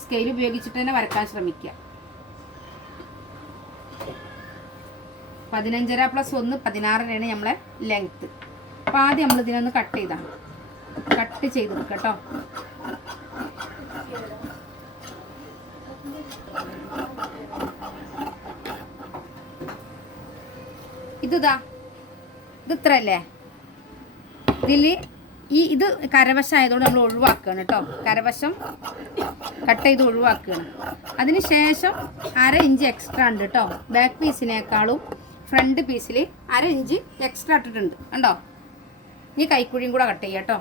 സ്കെയിൽ ഉപയോഗിച്ചിട്ട് തന്നെ വരക്കാൻ ശ്രമിക്കുക. 15.5 + 1 16 നമ്മളെ ലെങ്ത്ത്. അപ്പോൾ ആദ്യം നമ്മൾ ഇതിനൊന്ന് കട്ട് ചെയ്തെടുക്കുക കേട്ടോ. ഇത് ഇത്ര അല്ലേ? ഇതിൽ ഇത് കരവശം ആയതുകൊണ്ട് നമ്മൾ ഒഴിവാക്കുകയാണ് കേട്ടോ. കരവശം കട്ട് ചെയ്ത് ഒഴിവാക്കുകയാണ്. അതിന് ശേഷം 1/2 ഇഞ്ച് എക്സ്ട്രാ ഉണ്ട് കേട്ടോ. ബാക്ക് പീസിനേക്കാളും ഫ്രണ്ട് പീസിൽ 1/2 ഇഞ്ച് എക്സ്ട്രാ ഇട്ടിട്ടുണ്ട് കണ്ടോ. ഇനി കൈക്കുഴിയും കൂടെ കട്ട് ചെയ്യാം കേട്ടോ.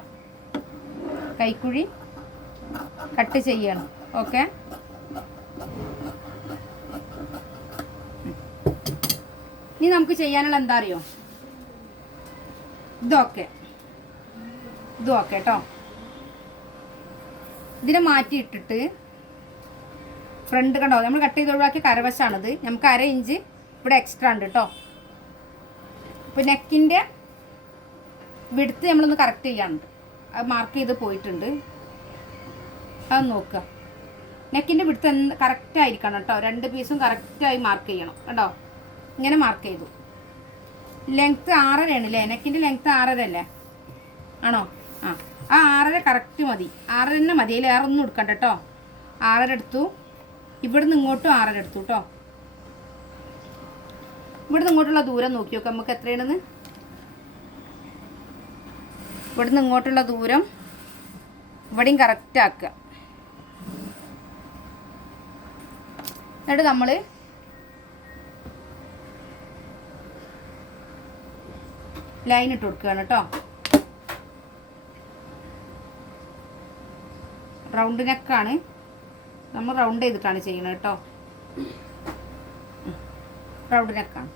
കൈക്കുഴി കട്ട് ചെയ്യണം. ഓക്കെ, ഇനി നമുക്ക് ചെയ്യാനുള്ള എന്താ അറിയോ, ഇതൊക്കെ കേട്ടോ. ഇതിനെ മാറ്റിയിട്ടിട്ട് ഫ്രണ്ട് കണ്ടോ, നമ്മൾ കട്ട് ചെയ്ത് ഒഴിവാക്കിയ കരവശാണിത്. നമുക്ക് 1/2 ഇഞ്ച് ഇവിടെ എക്സ്ട്രാ ഉണ്ട് കേട്ടോ. ഇപ്പോൾ നെക്കിൻ്റെ വിഡ്ത്ത് നമ്മളൊന്ന് കറക്റ്റ് ചെയ്യാനുണ്ട്. അത് മാർക്ക് ചെയ്ത് പോയിട്ടുണ്ട്. അത് നോക്കുക. നെക്കിൻ്റെ വിഡ്ത്ത് കറക്റ്റ് ആയിരിക്കണം കേട്ടോ. 2 പീസും കറക്റ്റായി മാർക്ക് ചെയ്യണം കേട്ടോ. ഇങ്ങനെ മാർക്ക് ചെയ്തു. ലെങ്ത്ത് 6.5 ആണല്ലേ? നെക്കിൻ്റെ ലെങ്ത്ത് 6.5 അല്ലേ? ആണോ? ആ 6.5 കറക്റ്റ് മതി. 6 തന്നെ മതി. അതിൽ വേറെ ഒന്നും എടുക്കണ്ട കേട്ടോ. 6.5 എടുത്തു. ഇവിടുന്ന് ഇങ്ങോട്ടും 6.5 എടുത്തു കേട്ടോ. ഇവിടുന്ന് ഇങ്ങോട്ടുള്ള ദൂരം നോക്കി നോക്കാം നമുക്ക് എത്രയാണെന്ന്. ഇവിടുന്ന് ഇങ്ങോട്ടുള്ള ദൂരം ഇവിടെയും കറക്റ്റ് ആക്കുക. എന്നിട്ട് നമ്മൾ ലൈൻ ഇട്ട് കൊടുക്കുകയാണ് കേട്ടോ. റൗണ്ട് നെക്കാണ്, നമ്മൾ റൗണ്ട് ചെയ്തിട്ടാണ് ചെയ്യുന്നത് കേട്ടോ. റൗണ്ട് നെക്കാണ്.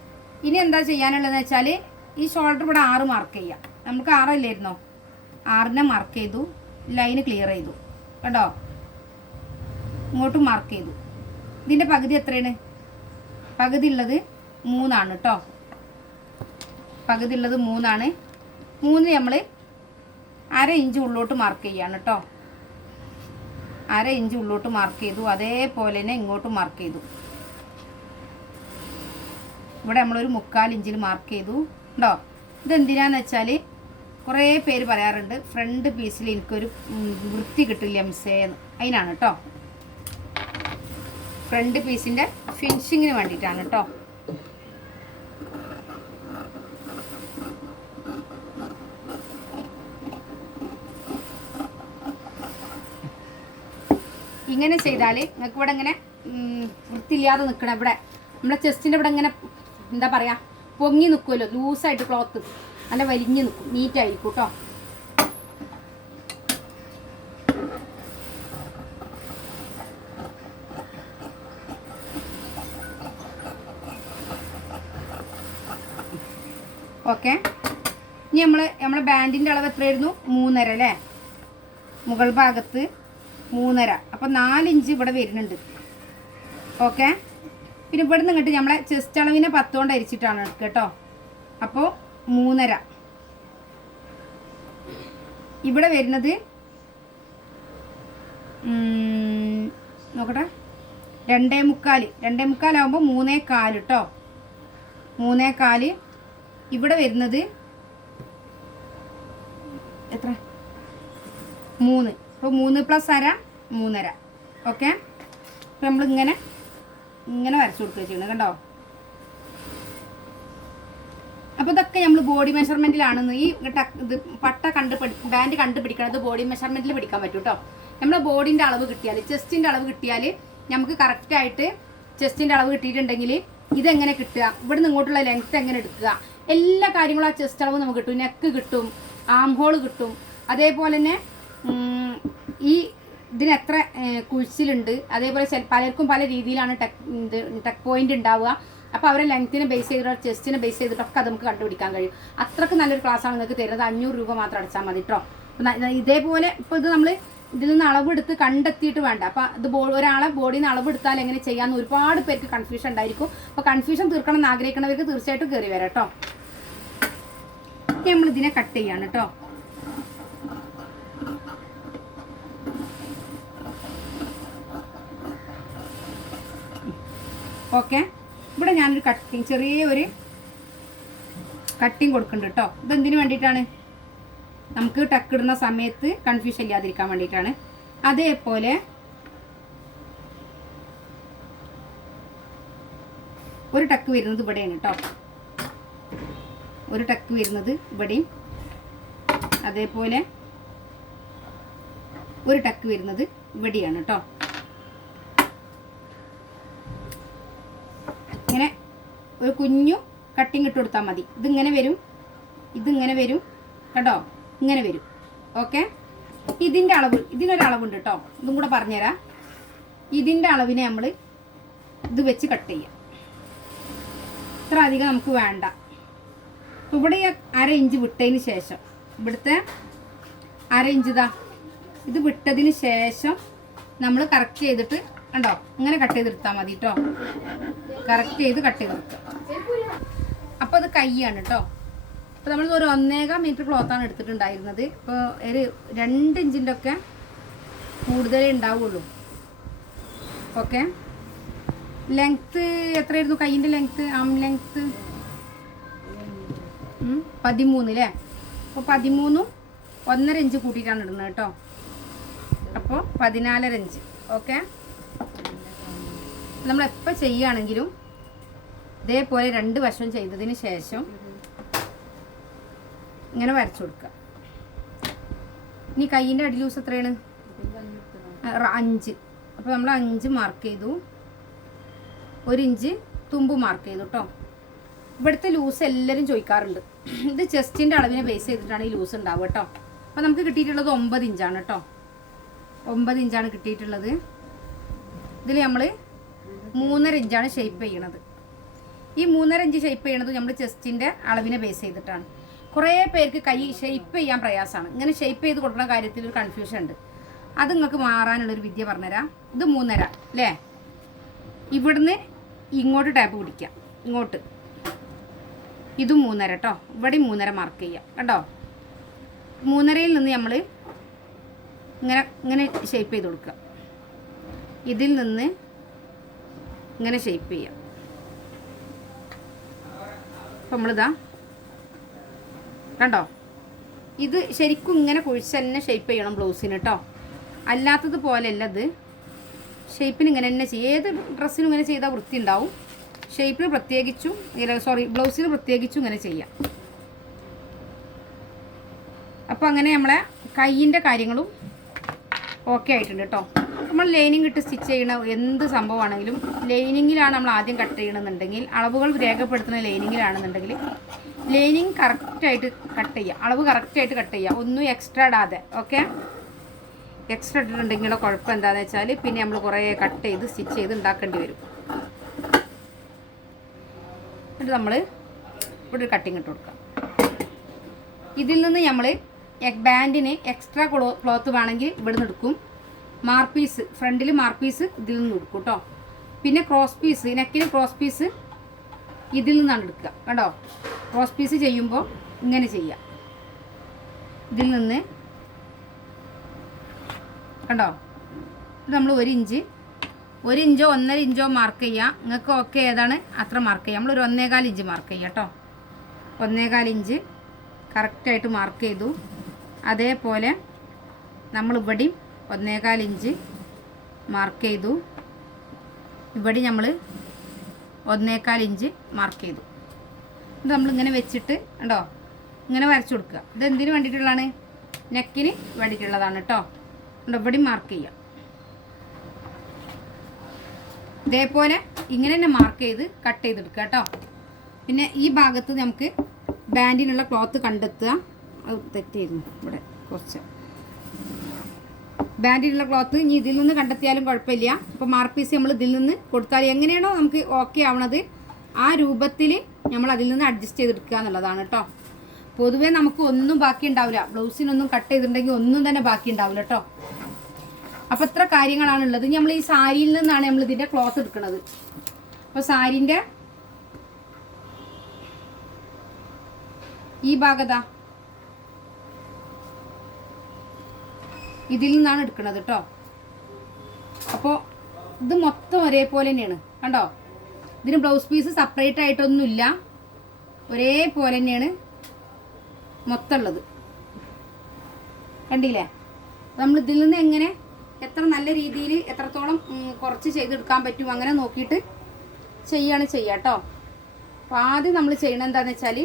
ഇനി എന്താ ചെയ്യാനുള്ളതെന്ന് വെച്ചാൽ ഈ ഷോൾഡർ ഇവിടെ 6 മാർക്ക് ചെയ്യാം. നമുക്ക് 6 അല്ലായിരുന്നോ? 6നെ മാർക്ക് ചെയ്തു, ലൈന് ക്ലിയർ ചെയ്തു കേട്ടോ. ഇങ്ങോട്ടും മാർക്ക് ചെയ്തു. ഇതിൻ്റെ പകുതി എത്രയാണ്? പകുതി ഉള്ളത് 3 ആണ് കേട്ടോ. പകുതി ഉള്ളത് 3 ആണ്. 3 നമ്മൾ 1/2 ഇഞ്ച് ഉള്ളോട്ട് മാർക്ക് ചെയ്യാണ് കേട്ടോ. 1/2 ഇഞ്ച് ഉള്ളോട്ട് മാർക്ക് ചെയ്തു. അതേപോലെ തന്നെ ഇങ്ങോട്ട് മാർക്ക് ചെയ്തു. ഇവിടെ നമ്മളൊരു 3/4 ഇഞ്ചിൽ മാർക്ക് ചെയ്തു കേട്ടോ. ഇതെന്തിനാന്ന് വെച്ചാൽ കുറേ പേര് പറയാറുണ്ട് ഫ്രണ്ട് പീസിൽ എനിക്കൊരു വൃത്തി കിട്ടില്ല മിസ്സേന്ന്. അതിനാണ് കേട്ടോ. ഫ്രണ്ട് പീസിൻ്റെ ഫിനിഷിങ്ങിന് വേണ്ടിയിട്ടാണ് കേട്ടോ. ഇങ്ങനെ ചെയ്താൽ നിങ്ങൾക്ക് ഇവിടെ ഇങ്ങനെ വൃത്തിയില്ലാതെ നിൽക്കണം. ഇവിടെ നമ്മുടെ ചെസ്റ്റിൻ്റെ ഇവിടെ ഇങ്ങനെ എന്താ പറയുക, പൊങ്ങി നിൽക്കുമല്ലോ. ലൂസായിട്ട് ക്ലോത്ത് നല്ല വലിഞ്ഞ് നിൽക്കും, നീറ്റായിരിക്കും കേട്ടോ. ഓക്കെ, ഇനി നമ്മളെ ബാൻഡിൻ്റെ അളവ് എത്രയായിരുന്നു? 3.5 അല്ലേ? മുകൾ ഭാഗത്ത് 3.5. അപ്പോൾ 4 ഇഞ്ച് ഇവിടെ വരുന്നുണ്ട്. ഓക്കെ, പിന്നെ ഇവിടെ നിന്ന് ഇങ്ങോട്ട് നമ്മളെ ചെസ്റ്റ് അളവിനെ 10 കൊണ്ട് അരിച്ചിട്ടാണ് എടുക്കുക കേട്ടോ. അപ്പോൾ 3.5. ഇവിടെ വരുന്നത് നോക്കട്ടെ, 2.25 ആകുമ്പോൾ 3.25 കേട്ടോ. 3.25. ഇവിടെ വരുന്നത് എത്ര? 3. അപ്പോൾ 3 + 1/2 3.5. ഓക്കെ, അപ്പോൾ നമ്മളിങ്ങനെ വരച്ചു കൊടുക്കുക ചെയ്യണം കണ്ടോ. അപ്പോൾ ഇതൊക്കെ നമ്മൾ ബോഡി മെഷർമെൻറ്റിലാണെന്ന് ഈ ഇത് ബാൻഡ് കണ്ടുപിടിക്കണത് ബോഡി മെഷർമെൻറ്റിൽ പിടിക്കാൻ പറ്റും കേട്ടോ. നമ്മുടെ ബോഡീൻ്റെ അളവ് കിട്ടിയാൽ, ചെസ്റ്റിൻ്റെ അളവ് കിട്ടിയാൽ നമുക്ക് കറക്റ്റായിട്ട് ചെസ്റ്റിൻ്റെ അളവ് കിട്ടിയിട്ടുണ്ടെങ്കിൽ ഇതെങ്ങനെ കിട്ടുക, ഇവിടുന്ന് ഇങ്ങോട്ടുള്ള ലെങ്ത്ത് എങ്ങനെ എടുക്കുക, എല്ലാ കാര്യങ്ങളും ആ ചെസ്റ്റ് അളവ് നമുക്ക് കിട്ടും. നെക്ക് കിട്ടും, ആം ഹോൾ കിട്ടും. അതേപോലെ തന്നെ ഈ ഇതിന് എത്ര കുഴിച്ചിലുണ്ട്, അതേപോലെ പലർക്കും പല രീതിയിലാണ് ടെക് പോയിന്റ് ഉണ്ടാവുക. അപ്പോൾ അവരെ ലെങ്ത്തിനെ ബേസ് ചെയ്തിട്ടോ ചെസ്റ്റിനെ ബേസ് ചെയ്തിട്ടൊക്കെ അത് നമുക്ക് കണ്ടുപിടിക്കാൻ കഴിയും. അത്രക്ക് നല്ലൊരു ക്ലാസ്സാണ് നിങ്ങൾക്ക് തരുന്നത്. 500 രൂപ മാത്രം അടച്ചാൽ മതി കേട്ടോ. ഇതേപോലെ ഇപ്പോൾ ഇത് നമ്മൾ ഇതിൽ നിന്ന് അളവെടുത്ത് കണ്ടെത്തിയിട്ട് വേണ്ട. അപ്പോൾ ഇത് ഒരാളെ ബോഡിയിൽ നിന്ന് അളവെടുത്താൽ എങ്ങനെ ചെയ്യാമെന്ന് ഒരുപാട് പേർക്ക് കൺഫ്യൂഷൻ ഉണ്ടായിരിക്കും. അപ്പോൾ കൺഫ്യൂഷൻ തീർക്കണം എന്ന് ആഗ്രഹിക്കുന്നവർക്ക് തീർച്ചയായിട്ടും കയറി വരാം കേട്ടോ. നമ്മൾ ഇതിനെ കട്ട് ചെയ്യാണ് കേട്ടോ. ഓക്കെ. ഇവിടെ ഞാനൊരു ചെറിയൊരു കട്ടിങ് കൊടുക്കുന്നുണ്ട് കേട്ടോ. ഇതെന്തിനു വേണ്ടിയിട്ടാണ്? നമുക്ക് ടക്ക് ഇടുന്ന സമയത്ത് കൺഫ്യൂഷൻ ഇല്ലാതിരിക്കാൻ വേണ്ടിയിട്ടാണ്. അതേപോലെ ഒരു ടക്ക് വരുന്നത് ഇവിടെയാണ് കേട്ടോ. ഒരു ടക്ക് വരുന്നത് ഇവിടെയും, അതേപോലെ ഒരു ടക്ക് വരുന്നത് ഇവിടെയാണ് കേട്ടോ. ഇങ്ങനെ ഒരു കുഞ്ഞു കട്ടിങ് ഇട്ട് കൊടുത്താൽ മതി. ഇതിങ്ങനെ വരും, ഇതിങ്ങനെ വരും കേട്ടോ, ഇങ്ങനെ വരും. ഓക്കെ. ഇതിൻ്റെ അളവ്, ഇതിനൊരളവുണ്ട് കേട്ടോ, ഇതും കൂടെ പറഞ്ഞുതരാം. ഇതിൻ്റെ അളവിനെ നമ്മൾ ഇത് വെച്ച് കട്ട് ചെയ്യാം. ഇത്ര അധികം നമുക്ക് വേണ്ട. ഇവിടെ 1/2 ഇഞ്ച് വിട്ടതിന് ശേഷം, ഇവിടുത്തെ 1/2 ഇഞ്ച് ഇത് വിട്ടതിന് ശേഷം നമ്മൾ കറക്റ്റ് ചെയ്തിട്ട് കണ്ടോ ഇങ്ങനെ കട്ട് ചെയ്തെടുത്താൽ മതി കേട്ടോ. കറക്റ്റ് ചെയ്ത് കട്ട് ചെയ്തെടുക്കുക. അപ്പോൾ അത് കൈയാണ് കേട്ടോ. അപ്പോൾ നമ്മൾ ഒരു 1.25 മീറ്റർ ക്ലോത്താണ് എടുത്തിട്ടുണ്ടായിരുന്നത്. ഇപ്പോൾ ഒരു 2 ഇഞ്ചിൻ്റെ ഒക്കെ കൂടുതലേ ഉണ്ടാവുള്ളൂ. ഓക്കെ. ലെങ്ത്ത് എത്രയായിരുന്നു കൈയിൻ്റെ ലെങ്ത്ത്? ലെങ്ത്ത് 13 അല്ലേ? അപ്പോൾ 13 1.5 ഇഞ്ച് കൂട്ടിയിട്ടാണ് ഇടുന്നത് കേട്ടോ. അപ്പോൾ 14.5 ഇഞ്ച്. ഓക്കെ. നമ്മളെപ്പോൾ ചെയ്യുകയാണെങ്കിലും ഇതേപോലെ 2 വശം ചെയ്തതിന് ശേഷം ഇങ്ങനെ വരച്ചു കൊടുക്കുക. ഇനി കൈയിൻ്റെ അടി ലൂസ് എത്രയാണ്? 5. അപ്പോൾ നമ്മൾ 5 മാർക്ക് ചെയ്തു. 1 ഇഞ്ച് തുമ്പ് മാർക്ക് ചെയ്തു കേട്ടോ. ഇവിടുത്തെ ലൂസ് എല്ലാവരും ചോദിക്കാറുണ്ട്. ഇത് ചെസ്റ്റിൻ്റെ അളവിനെ ബേസ് ചെയ്തിട്ടാണ് ഈ ലൂസ് ഉണ്ടാവുക കേട്ടോ. അപ്പോൾ നമുക്ക് കിട്ടിയിട്ടുള്ളത് 9 ഇഞ്ചാണ് കേട്ടോ. 9 ഇഞ്ചാണ് കിട്ടിയിട്ടുള്ളത്. ഇതിൽ നമ്മൾ 3.5 ഇഞ്ചാണ് ഷേപ്പ് ചെയ്യണത്. ഈ 3.5 ഇഞ്ച് ഷേപ്പ് ചെയ്യണത് നമ്മൾ ചെസ്റ്റിൻ്റെ അളവിനെ ബേസ് ചെയ്തിട്ടാണ്. കുറേ പേർക്ക് കൈ ഷേപ്പ് ചെയ്യാൻ പ്രയാസമാണ്. ഇങ്ങനെ ഷേപ്പ് ചെയ്ത് കൊടുക്കുന്ന കാര്യത്തിൽ ഒരു കൺഫ്യൂഷൻ ഉണ്ട്. അത് നിങ്ങൾക്ക് മാറാനുള്ളൊരു വിദ്യ പറഞ്ഞുതരാം. ഇത് 3.5 അല്ലേ? ഇവിടുന്ന് ഇങ്ങോട്ട് ടാപ്പ് പിടിക്കാം, ഇങ്ങോട്ട്. ഇതും 3.5 കേട്ടോ. ഇവിടെ 3.5 മാർക്ക് ചെയ്യാം കേട്ടോ. 3.5യിൽ നിന്ന് നമ്മൾ ഇങ്ങനെ ഷേപ്പ് ചെയ്ത് കൊടുക്കുക. ഇതിൽ നിന്ന് ഇങ്ങനെ ഷേപ്പ് ചെയ്യാം. അപ്പം നമ്മളിതാ കണ്ടോ, ഇത് ശരിക്കും ഇങ്ങനെ കുഴിച്ച് തന്നെ ഷേപ്പ് ചെയ്യണം ബ്ലൗസിന് കേട്ടോ. അല്ലാത്തത് പോലെയല്ല ഇത്. ഷേപ്പിന് ഇങ്ങനെ തന്നെ ചെയ്യും. ഏത് ഡ്രസ്സിനും ഇങ്ങനെ ചെയ്താൽ വൃത്തി ഉണ്ടാവും. ഷേപ്പിന് പ്രത്യേകിച്ചും, ബ്ലൗസിന് പ്രത്യേകിച്ചും ഇങ്ങനെ ചെയ്യാം. അപ്പോൾ അങ്ങനെ നമ്മളെ കൈയിൻ്റെ കാര്യങ്ങളും ഓക്കെ ആയിട്ടുണ്ട് കേട്ടോ. നമ്മൾ ലൈനിങ് ഇട്ട് സ്റ്റിച്ച് ചെയ്യണ എന്ത് സംഭവമാണെങ്കിലും ലൈനിങ്ങിലാണ് നമ്മൾ ആദ്യം കട്ട് ചെയ്യണമെന്നുണ്ടെങ്കിൽ, അളവുകൾ രേഖപ്പെടുത്തുന്ന ലൈനിങ്ങിലാണെന്നുണ്ടെങ്കിൽ ലൈനിങ് കറക്റ്റായിട്ട് കട്ട് ചെയ്യുക, അളവ് കറക്റ്റായിട്ട് കട്ട് ചെയ്യുക, ഒന്നും എക്സ്ട്രാ ഇടാതെ. ഓക്കെ. എക്സ്ട്രാ ഇട്ടിട്ടുണ്ടെങ്കിലുള്ള കുഴപ്പം എന്താണെന്ന് വെച്ചാൽ പിന്നെ നമ്മൾ കുറേ കട്ട് ചെയ്ത് സ്റ്റിച്ച് ചെയ്ത് ഉണ്ടാക്കേണ്ടി വരും. എന്നിട്ട് നമ്മൾ ഇവിടെ ഒരു കട്ടിങ് ഇട്ട് കൊടുക്കാം. ഇതിൽ നിന്ന് നമ്മൾ ബാൻഡിന് എക്സ്ട്രാ ക്ലോത്ത് വേണമെങ്കിൽ ഇവിടെ നിന്ന് എടുക്കും. മാർപ്പീസ്, ഫ്രണ്ടിൽ മാർപ്പീസ് ഇതിൽ നിന്ന് എടുക്കും കേട്ടോ. പിന്നെ ക്രോസ് പീസ്, നെക്കിന് ക്രോസ് പീസ് ഇതിൽ നിന്നാണ് എടുക്കുക കേട്ടോ. ക്രോസ് പീസ് ചെയ്യുമ്പോൾ ഇങ്ങനെ ചെയ്യാം. ഇതിൽ നിന്ന് കണ്ടോ, ഇത് നമ്മൾ 1 ഇഞ്ചോ 1.5 ഇഞ്ചോ മാർക്ക് ചെയ്യാം. നിങ്ങൾക്ക് ഓക്കെ ഏതാണ് അത്ര മാർക്ക് ചെയ്യാം. നമ്മളൊരു 1.25 ഇഞ്ച് മാർക്ക് ചെയ്യാം കേട്ടോ. 1.25 ഇഞ്ച് കറക്റ്റായിട്ട് മാർക്ക് ചെയ്തു. അതേപോലെ നമ്മൾ ഇവിടെയും 1.25 ഇഞ്ച് മാർക്ക് ചെയ്തു. ഇവിടെ നമ്മൾ 1.25 ഇഞ്ച് മാർക്ക് ചെയ്തു. ഇത് നമ്മളിങ്ങനെ വെച്ചിട്ട് കണ്ടോ ഇങ്ങനെ വരച്ചു കൊടുക്കുക. ഇത് എന്തിനു വേണ്ടിയിട്ടുള്ളതാണ്? നെക്കിന് വേണ്ടിയിട്ടുള്ളതാണ് കേട്ടോ. ഇവിടെയും മാർക്ക് ചെയ്യാം. ഇതേപോലെ ഇങ്ങനെ തന്നെ മാർക്ക് ചെയ്ത് കട്ട് ചെയ്തെടുക്കുക കേട്ടോ. പിന്നെ ഈ ഭാഗത്ത് നമുക്ക് ബാൻഡിനുള്ള ക്ലോത്ത് കണ്ടെത്തുക. അത് തെറ്റിയിരുന്നു, ഇവിടെ കുറച്ച് ബാൻഡിനുള്ള ക്ലോത്ത് ഇനി ഇതിൽ നിന്ന് കണ്ടെത്തിയാലും കുഴപ്പമില്ല. അപ്പോൾ മാർക്ക് പീസ് നമ്മൾ ഇതിൽ നിന്ന് കൊടുത്താൽ എങ്ങനെയാണോ നമുക്ക് ഓക്കെ ആവണത് ആ രൂപത്തിൽ നമ്മൾ അതിൽ നിന്ന് അഡ്ജസ്റ്റ് ചെയ്തെടുക്കുക എന്നുള്ളതാണ് കേട്ടോ. പൊതുവേ നമുക്ക് ഒന്നും ബാക്കി ഉണ്ടാവില്ല. ബ്ലൗസിനൊന്നും കട്ട് ചെയ്തിട്ടുണ്ടെങ്കിൽ ഒന്നും തന്നെ ബാക്കി ഉണ്ടാവില്ല കേട്ടോ. അപ്പോൾ ഇത്ര കാര്യങ്ങളാണുള്ളത്. നമ്മൾ ഈ സാരിയിൽ നിന്നാണ് നമ്മൾ ഇതിൻ്റെ ക്ലോത്ത് എടുക്കുന്നത്. അപ്പോൾ സാരിൻ്റെ ഈ ഭാഗത്താ ഇതിൽ നിന്നാണ് എടുക്കുന്നത് കേട്ടോ. അപ്പോൾ ഇത് മൊത്തം ഒരേപോലെ തന്നെയാണ് കണ്ടോ. ഇതിന് ബ്ലൗസ് പീസ് സെപ്പറേറ്റ് ആയിട്ടൊന്നുമില്ല, ഒരേപോലെ തന്നെയാണ് മൊത്തം ഉള്ളത്. കണ്ടില്ലേ? നമ്മൾ ഇതിൽ നിന്ന് എങ്ങനെ എത്ര നല്ല രീതിയിൽ എത്രത്തോളം കുറച്ച് ചെയ്തെടുക്കാൻ പറ്റും അങ്ങനെ നോക്കിയിട്ട് ചെയ്യുക കേട്ടോ. അപ്പോൾ ആദ്യം നമ്മൾ ചെയ്യണത് എന്താണെന്ന് വെച്ചാൽ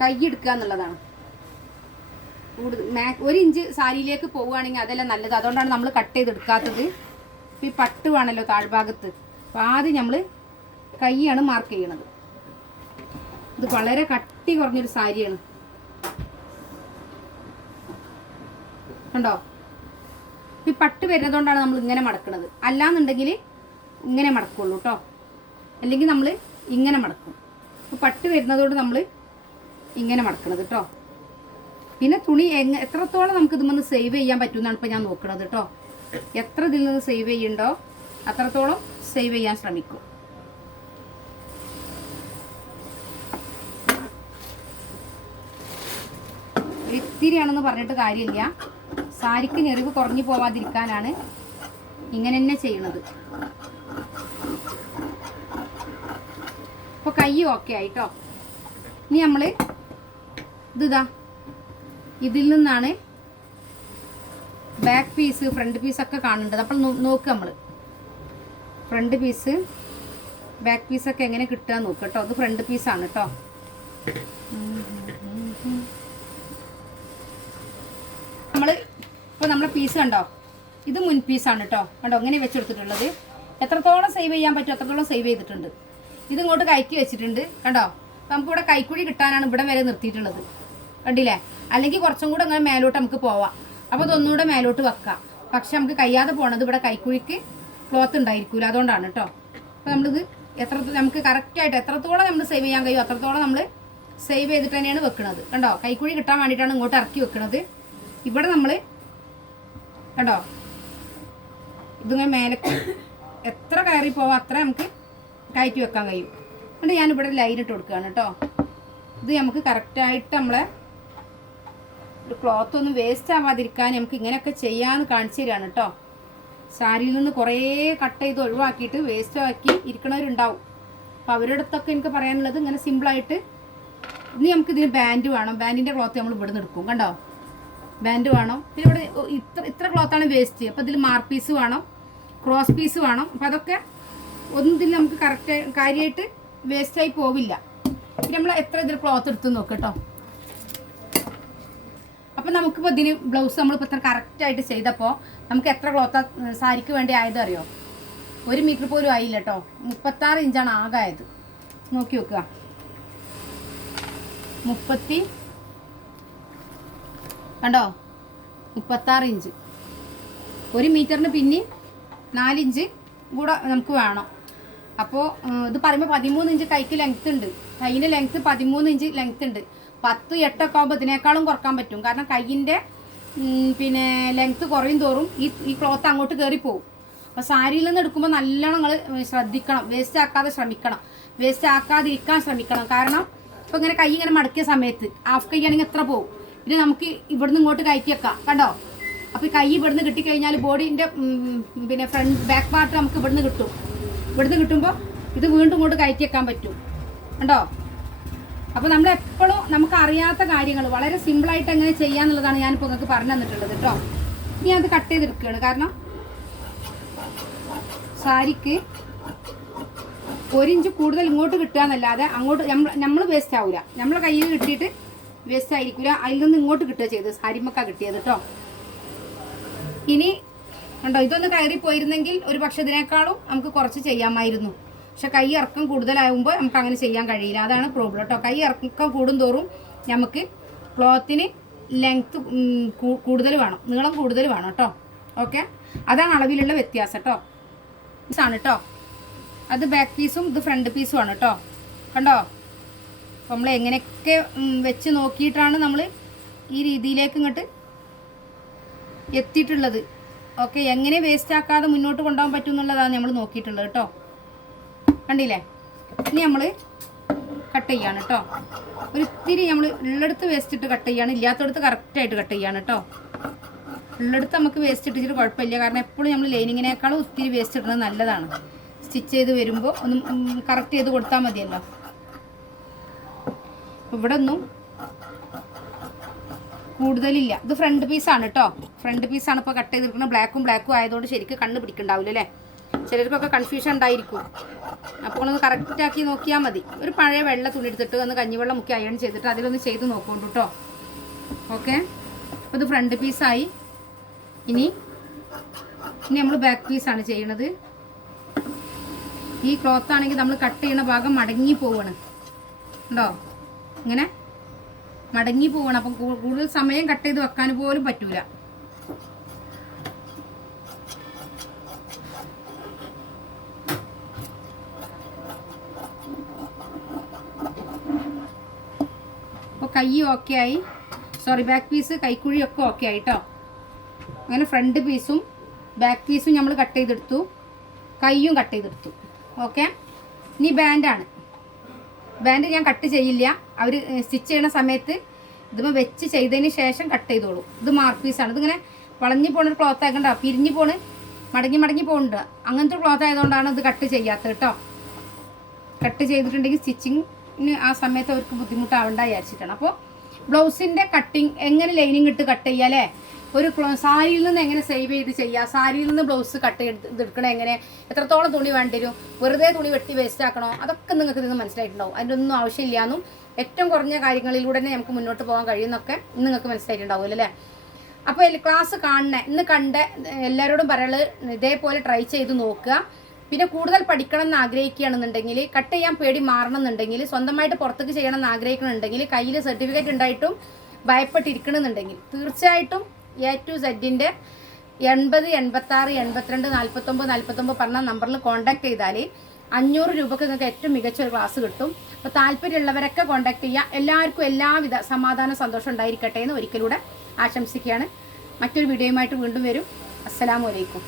കൈ എടുക്കുക എന്നുള്ളതാണ്. കൂടുതൽ 1 ഇഞ്ച് സാരിയിലേക്ക് പോവുകയാണെങ്കിൽ അതെല്ലാം നല്ലത്. അതുകൊണ്ടാണ് നമ്മൾ കട്ട് ചെയ്തെടുക്കാത്തത്. ഇപ്പോൾ ഈ പട്ട് വേണമല്ലോ താഴ്ഭാഗത്ത്. അപ്പോൾ ആദ്യം നമ്മൾ കൈയാണ് മാർക്ക് ചെയ്യണത്. ഇത് വളരെ കട്ടി കുറഞ്ഞൊരു സാരിയാണ് കണ്ടോ. ഈ പട്ട് വരുന്നതുകൊണ്ടാണ് നമ്മൾ ഇങ്ങനെ മടക്കുന്നത്. അല്ലാന്നുണ്ടെങ്കിൽ ഇങ്ങനെ മടക്കുള്ളൂ കേട്ടോ, അല്ലെങ്കിൽ നമ്മൾ ഇങ്ങനെ മടക്കും. അപ്പോൾ പട്ട് വരുന്നതുകൊണ്ട് നമ്മൾ ഇങ്ങനെ മടക്കണത് കേട്ടോ. പിന്നെ തുണി എത്രത്തോളം നമുക്ക് ഇതുമെന്ന് സേവ് ചെയ്യാൻ പറ്റുമെന്നാണ് ഇപ്പോൾ ഞാൻ നോക്കുന്നത് കേട്ടോ. എത്ര ഇതിൽ നിന്ന് സേവ് ചെയ്യുന്നുണ്ടോ അത്രത്തോളം സേവ് ചെയ്യാൻ ശ്രമിക്കും. ഇത്തിരിയാണെന്ന് പറഞ്ഞിട്ട് കാര്യമില്ല, സാരിക്ക് ഞെറിവ് കുറഞ്ഞു പോവാതിരിക്കാനാണ് ഇങ്ങനെ തന്നെ ചെയ്യണത്. ഇപ്പോൾ കൈ ഓക്കെ ആയിട്ടോ. ഇനി നമ്മൾ ഇതാ ഇതിൽ നിന്നാണ് ബാക്ക് പീസ് ഫ്രണ്ട് പീസൊക്കെ കാണേണ്ടത്. അപ്പോൾ നോക്കുക, നമ്മൾ ഫ്രണ്ട് പീസ് ബാക്ക് പീസൊക്കെ എങ്ങനെ കിട്ടുക നോക്കുക കേട്ടോ. അത് ഫ്രണ്ട് പീസാണ് കേട്ടോ. ഇപ്പോൾ നമ്മളെ പീസ് കണ്ടോ, ഇത് മുൻ പീസാണ് കേട്ടോ. കണ്ടോ ഇങ്ങനെ വെച്ചെടുത്തിട്ടുള്ളത്. എത്രത്തോളം സേവ് ചെയ്യാൻ പറ്റും അത്രത്തോളം സേവ് ചെയ്തിട്ടുണ്ട്. ഇതിങ്ങോട്ട് കയറ്റി വെച്ചിട്ടുണ്ട് കണ്ടോ. നമുക്കിവിടെ കൈക്കുഴി കിട്ടാനാണ് ഇവിടെ വരെ നിർത്തിയിട്ടുള്ളത്, കണ്ടില്ലേ? അല്ലെങ്കിൽ കുറച്ചും കൂടെ അങ്ങനെ മേലോട്ട് നമുക്ക് പോവാം. അപ്പോൾ അതൊന്നുകൂടെ മേലോട്ട് വെക്കാം. പക്ഷെ നമുക്ക് കഴിയാതെ പോണത് ഇവിടെ കൈക്കുഴിക്ക് ക്ലോത്ത് ഉണ്ടായിരിക്കില്ല, അതുകൊണ്ടാണ് കേട്ടോ. അപ്പോൾ നമ്മളിത് നമുക്ക് കറക്റ്റായിട്ട് എത്രത്തോളം നമ്മൾ സേവ് ചെയ്യാൻ കഴിയും അത്രത്തോളം നമ്മൾ സേവ് ചെയ്തിട്ട് തന്നെയാണ് വെക്കുന്നത് കണ്ടോ. കൈക്കുഴി കിട്ടാൻ വേണ്ടിയിട്ടാണ് ഇങ്ങോട്ട് ഇറക്കി വെക്കുന്നത്. ഇവിടെ നമ്മൾ കണ്ടോ ഇതിങ്ങനെ മേലേക്ക് എത്ര കയറി പോവാം അത്ര നമുക്ക് കയറ്റി വെക്കാൻ കഴിയും. എന്നിട്ട് ഞാനിവിടെ ലൈൻ ഇട്ട് കൊടുക്കുകയാണ് കേട്ടോ. ഇത് നമുക്ക് കറക്റ്റായിട്ട് നമ്മളെ ഒരു ക്ലോത്ത് ഒന്നും വേസ്റ്റ് ആവാതിരിക്കാൻ നമുക്ക് ഇങ്ങനെയൊക്കെ ചെയ്യാമെന്ന് കാണിച്ചു തരികയാണ് കേട്ടോ. സാരിയിൽ നിന്ന് കുറേ കട്ട് ചെയ്ത് ഒഴിവാക്കിയിട്ട് വേസ്റ്റ് ആക്കി ഇരിക്കണവരുണ്ടാവും. അപ്പോൾ അവരുടെ അടുത്തൊക്കെ എനിക്ക് പറയാനുള്ളത് ഇങ്ങനെ സിമ്പിളായിട്ട്. ഇനി നമുക്കിതിന് ബാൻഡ് വേണം. ബാൻഡിൻ്റെ ക്ലോത്ത് നമ്മൾ ഇവിടെ നിന്ന് എടുക്കും കണ്ടോ. ബാൻഡ് വേണം. പിന്നെ ഇവിടെ ഇത്ര ക്ലോത്താണ് വേസ്റ്റ്. അപ്പോൾ ഇതിൽ മാർക്ക് പീസ് വേണം, ക്രോസ് പീസ് വേണം. അപ്പോൾ അതൊക്കെ ഒന്നും ഇതിൽ നമുക്ക് കറക്റ്റ് കാര്യമായിട്ട് വേസ്റ്റായി പോവില്ല. പിന്നെ നമ്മൾ എത്ര ഇതിൽ ക്ലോത്ത് എടുത്ത് നോക്കാം കേട്ടോ. അപ്പം നമുക്കിപ്പോൾ ഇതിന് ബ്ലൗസ് നമ്മളിപ്പോൾ ഇത്ര കറക്റ്റായിട്ട് ചെയ്തപ്പോൾ നമുക്ക് എത്ര ക്ലോത്ത് സാരിക്ക് വേണ്ടി ആയത് അറിയോ? 1 മീറ്റർ പോലും ആയില്ല കേട്ടോ. 36 ഇഞ്ചാണ് ആകെ ആയത്. നോക്കി നോക്കുക, 30 കണ്ടോ 36 ഇഞ്ച്. 1 മീറ്ററിന് പിന്നെ 4 ഇഞ്ച് കൂടെ നമുക്ക് വേണം. അപ്പോൾ ഇത് പറയുമ്പോൾ 13 ഇഞ്ച് കൈക്ക് ലെങ്ത്ത് ഉണ്ട്. കൈയിൻ്റെ ലെങ്ത്ത് 13 ഇഞ്ച് ലെങ്ത്ത് ഉണ്ട്. 10, 8 ഒക്കെ ആകുമ്പോൾ ഇതിനേക്കാളും കുറക്കാൻ പറ്റും. കാരണം കൈയിൻ്റെ പിന്നെ ലെങ്ത്ത് കുറയും തോറും ഈ ക്ലോത്ത് അങ്ങോട്ട് കയറിപ്പോവും. അപ്പോൾ സാരിയിൽ നിന്ന് എടുക്കുമ്പോൾ നല്ലോണം നിങ്ങൾ ശ്രദ്ധിക്കണം, വേസ്റ്റ് ആക്കാതെ ശ്രമിക്കണം, വേസ്റ്റ് ആക്കാതിരിക്കാൻ ശ്രമിക്കണം. കാരണം ഇപ്പോൾ ഇങ്ങനെ കൈ ഇങ്ങനെ മടക്കിയ സമയത്ത് ഹാഫ് കൈ ആണെങ്കിൽ എത്ര പോകും. പിന്നെ നമുക്ക് ഇവിടുന്ന് ഇങ്ങോട്ട് കയറ്റി വെക്കാം കണ്ടോ. അപ്പോൾ ഈ കൈ ഇവിടുന്ന് കിട്ടിക്കഴിഞ്ഞാൽ ബോഡീൻ്റെ പിന്നെ ബാക്ക് പാർട്ട് നമുക്ക് ഇവിടുന്ന് കിട്ടും. ഇവിടുന്ന് കിട്ടുമ്പോൾ ഇത് വീണ്ടും ഇങ്ങോട്ട് കയറ്റി വെക്കാൻ പറ്റും കണ്ടോ. അപ്പോൾ നമ്മൾ എപ്പോഴും നമുക്ക് അറിയാത്ത കാര്യങ്ങൾ വളരെ സിമ്പിളായിട്ട് എങ്ങനെ ചെയ്യാന്നുള്ളതാണ് ഞാനിപ്പോൾ നിങ്ങൾക്ക് പറഞ്ഞു തന്നിട്ടുള്ളത് കേട്ടോ. ഇനി അത് കട്ട് ചെയ്തെടുക്കുകയാണ്. കാരണം സാരിക്ക് 1 ഇഞ്ച് കൂടുതൽ ഇങ്ങോട്ട് കിട്ടുക എന്നല്ലാതെ അങ്ങോട്ട് നമ്മൾ വേസ്റ്റ് ആവില്ല. നമ്മളെ കയ്യിൽ കിട്ടിയിട്ട് വേസ്റ്റ് ആയിരിക്കില്ല. അതിൽ നിന്ന് ഇങ്ങോട്ട് കിട്ടുക ചെയ്തത് സാരിമക്ക കിട്ടിയത് കേട്ടോ. ഇനി കണ്ടോ ഇതൊന്ന് കയറി പോയിരുന്നെങ്കിൽ ഒരു പക്ഷെ ഇതിനേക്കാളും നമുക്ക് കുറച്ച് ചെയ്യാമായിരുന്നു. പക്ഷെ കൈ ഇറക്കം കൂടുതലാകുമ്പോൾ നമുക്ക് അങ്ങനെ ചെയ്യാൻ കഴിയില്ല. അതാണ് പ്രോബ്ലം കേട്ടോ. കൈ ഇറക്കം കൂടുന്തോറും നമുക്ക് ക്ലോത്തിന് ലെങ്ത്ത് കൂടുതൽ വേണം, നീളം കൂടുതൽ വേണം കേട്ടോ. ഓക്കെ, അതാണ് അളവിലുള്ള വ്യത്യാസം കേട്ടോ. ആണ് കേട്ടോ. അത് ബാക്ക് പീസും ഇത് ഫ്രണ്ട് പീസും ആണ് കേട്ടോ. കണ്ടോ നമ്മൾ എങ്ങനെയൊക്കെ വെച്ച് നോക്കിയിട്ടാണ് നമ്മൾ ഈ രീതിയിലേക്ക് ഇങ്ങോട്ട് എത്തിയിട്ടുള്ളത്. ഓക്കെ, എങ്ങനെ വേസ്റ്റ് ആക്കാതെ മുന്നോട്ട് കൊണ്ടുപോകാൻ പറ്റും എന്നുള്ളതാണ് നമ്മൾ നോക്കിയിട്ടുള്ളത് കേട്ടോ. കണ്ടില്ലേ? ഇനി നമ്മൾ കട്ട് ചെയ്യാണ് കേട്ടോ. ഒരിത്തിരി നമ്മൾ ഉള്ളിടത്ത് വേസ്റ്റ് ഇട്ട് കട്ട് ചെയ്യാണ്, ഇല്ലാത്തടത്ത് കറക്റ്റായിട്ട് കട്ട് ചെയ്യാണ് കേട്ടോ. ഉള്ളിടത്ത് നമുക്ക് വേസ്റ്റ് ഇട്ടിട്ട് കുഴപ്പമില്ല. കാരണം എപ്പോഴും നമ്മൾ ലൈനിങ്ങിനേക്കാളും ഒത്തിരി വേസ്റ്റ് ഇടുന്നത് നല്ലതാണ്. സ്റ്റിച്ച് ചെയ്ത് വരുമ്പോൾ ഒന്ന് കറക്റ്റ് ചെയ്ത് കൊടുത്താൽ മതിയല്ലോ. ഇവിടെ ഒന്നും കൂടുതലില്ല. ഇത് ഫ്രണ്ട് പീസാണ് കേട്ടോ, ഫ്രണ്ട് പീസാണ് ഇപ്പോൾ കട്ട് ചെയ്തിരിക്കുന്നത്. ബ്ലാക്കും ആയതുകൊണ്ട് ശരിക്കും കണ്ണ് പിടിക്കണ്ടാവില്ല അല്ലേ, ചിലർക്കൊക്കെ കൺഫ്യൂഷൻ ഉണ്ടായിരിക്കും. അപ്പോൾ ഒന്ന് കറക്റ്റാക്കി നോക്കിയാൽ മതി. ഒരു പഴയ വെള്ള തുണി എടുത്തിട്ട് ഒന്ന് കഞ്ഞിവെള്ളം മുക്കി അയൺ ചെയ്തിട്ട് അതിലൊന്ന് ചെയ്ത് നോക്കുന്നുണ്ട് കേട്ടോ. ഓക്കെ, അപ്പോൾ ഇത് ഫ്രണ്ട് പീസായി. ഇനി നമ്മൾ ബാക്ക് പീസാണ് ചെയ്യണത്. ഈ ക്ലോത്ത് ആണെങ്കിൽ നമ്മൾ കട്ട് ചെയ്യുന്ന ഭാഗം മടങ്ങി പോവാണ് ഉണ്ടോ, ഇങ്ങനെ മടങ്ങി പോവാണ്. അപ്പം കൂടുതൽ സമയം കട്ട് ചെയ്ത് വെക്കാൻ പോലും പറ്റൂല. അപ്പോൾ കൈ ഓക്കെ ആയി, സോറി ബാക്ക് പീസ് കൈക്കുഴിയൊക്കെ ഓക്കെ ആയി കേട്ടോ. അങ്ങനെ ഫ്രണ്ട് പീസും ബാക്ക് പീസും നമ്മൾ കട്ട് ചെയ്തെടുത്തു, കൈയും കട്ട് ചെയ്തെടുത്തു. ഓക്കെ, ഇനി ബാൻഡാണ്. ബാൻഡ് ഞാൻ കട്ട് ചെയ്യില്ല, അവർ സ്റ്റിച്ച് ചെയ്യണ സമയത്ത് ഇതുമ്പോൾ വെച്ച് ചെയ്തതിന് ശേഷം കട്ട് ചെയ്തോളൂ. ഇത് മാർക്ക് പീസാണ്. ഇതിങ്ങനെ വളഞ്ഞു പോണൊരു ക്ലോത്ത് ആക്കണ്ട, പിരിഞ്ഞു പോണ്, മടങ്ങി പോകുന്നുണ്ട്. അങ്ങനത്തെ ഒരു ക്ലോത്ത് ആയതുകൊണ്ടാണ് ഇത് കട്ട് ചെയ്യാത്തത് കേട്ടോ. കട്ട് ചെയ്തിട്ടുണ്ടെങ്കിൽ സ്റ്റിച്ചിങ്ങിന് ആ സമയത്ത് അവർക്ക് ബുദ്ധിമുട്ടാവണ്ട വിചാരിച്ചിട്ടാണ്. അപ്പോൾ ബ്ലൗസിൻ്റെ കട്ടിങ് എങ്ങനെ ലൈനിങ് ഇട്ട് കട്ട് ചെയ്യുക അല്ലേ, ഒരു സാരിയിൽ നിന്ന് എങ്ങനെ സേവ് ചെയ്ത് ചെയ്യുക, സാരിയിൽ നിന്ന് ബ്ലൗസ് കട്ട് ചെയ്തെടുക്കണേ എങ്ങനെ, എത്രത്തോളം തുണി വേണ്ടി വരും, വെറുതെ തുണി വെട്ടി വേസ്റ്റ് ആക്കണോ, അതൊക്കെ നിങ്ങൾക്ക് നിന്ന് മനസ്സിലായിട്ടുണ്ടാവും. അതിൻ്റെ ഒന്നും ആവശ്യമില്ലാന്നും ഏറ്റവും കുറഞ്ഞ കാര്യങ്ങളിലൂടെ തന്നെ നമുക്ക് മുന്നോട്ട് പോകാൻ കഴിയുന്നൊക്കെ നിങ്ങൾക്ക് മനസ്സിലായിട്ടുണ്ടാവുമല്ലോ അല്ലേ. അപ്പോൾ ക്ലാസ് ഇന്ന് കണ്ട എല്ലാവരോടും പറയുന്നത് ഇതേപോലെ ട്രൈ ചെയ്ത് നോക്കുക. പിന്നെ കൂടുതൽ പഠിക്കണം എന്ന് ആഗ്രഹിക്കുകയാണെന്നുണ്ടെങ്കിൽ, കട്ട് ചെയ്യാൻ പേടി മാറണമെന്നുണ്ടെങ്കിൽ, സ്വന്തമായിട്ട് പുറത്തേക്ക് ചെയ്യണം എന്ന് ആഗ്രഹിക്കണമെന്നുണ്ടെങ്കിൽ, കയ്യിൽ സർട്ടിഫിക്കറ്റ് ഉണ്ടായിട്ടും ഭയപ്പെട്ടിരിക്കണമെന്നുണ്ടെങ്കിൽ തീർച്ചയായിട്ടും A to Zന്റെ 80 86 82 49 49 പറഞ്ഞ നമ്പറിൽ കോൺടാക്ട് ചെയ്താൽ 500 രൂപക്ക് നിങ്ങൾക്ക് ഏറ്റവും മികച്ച ഒരു ക്ലാസ് കിട്ടും. അപ്പോൾ താല്പര്യമുള്ളവരൊക്കെ കോൺടാക്ട് ചെയ്യുക. എല്ലാവർക്കും എല്ലാവിധ സമാധാന സന്തോഷം ഉണ്ടായിരിക്കട്ടെ എന്ന് ഒരിക്കലൂടെ ആശംസിക്കുകയാണ്. മറ്റൊരു വീഡിയോയുമായിട്ട് വീണ്ടും വരും. അസ്സലാമു അലൈക്കും.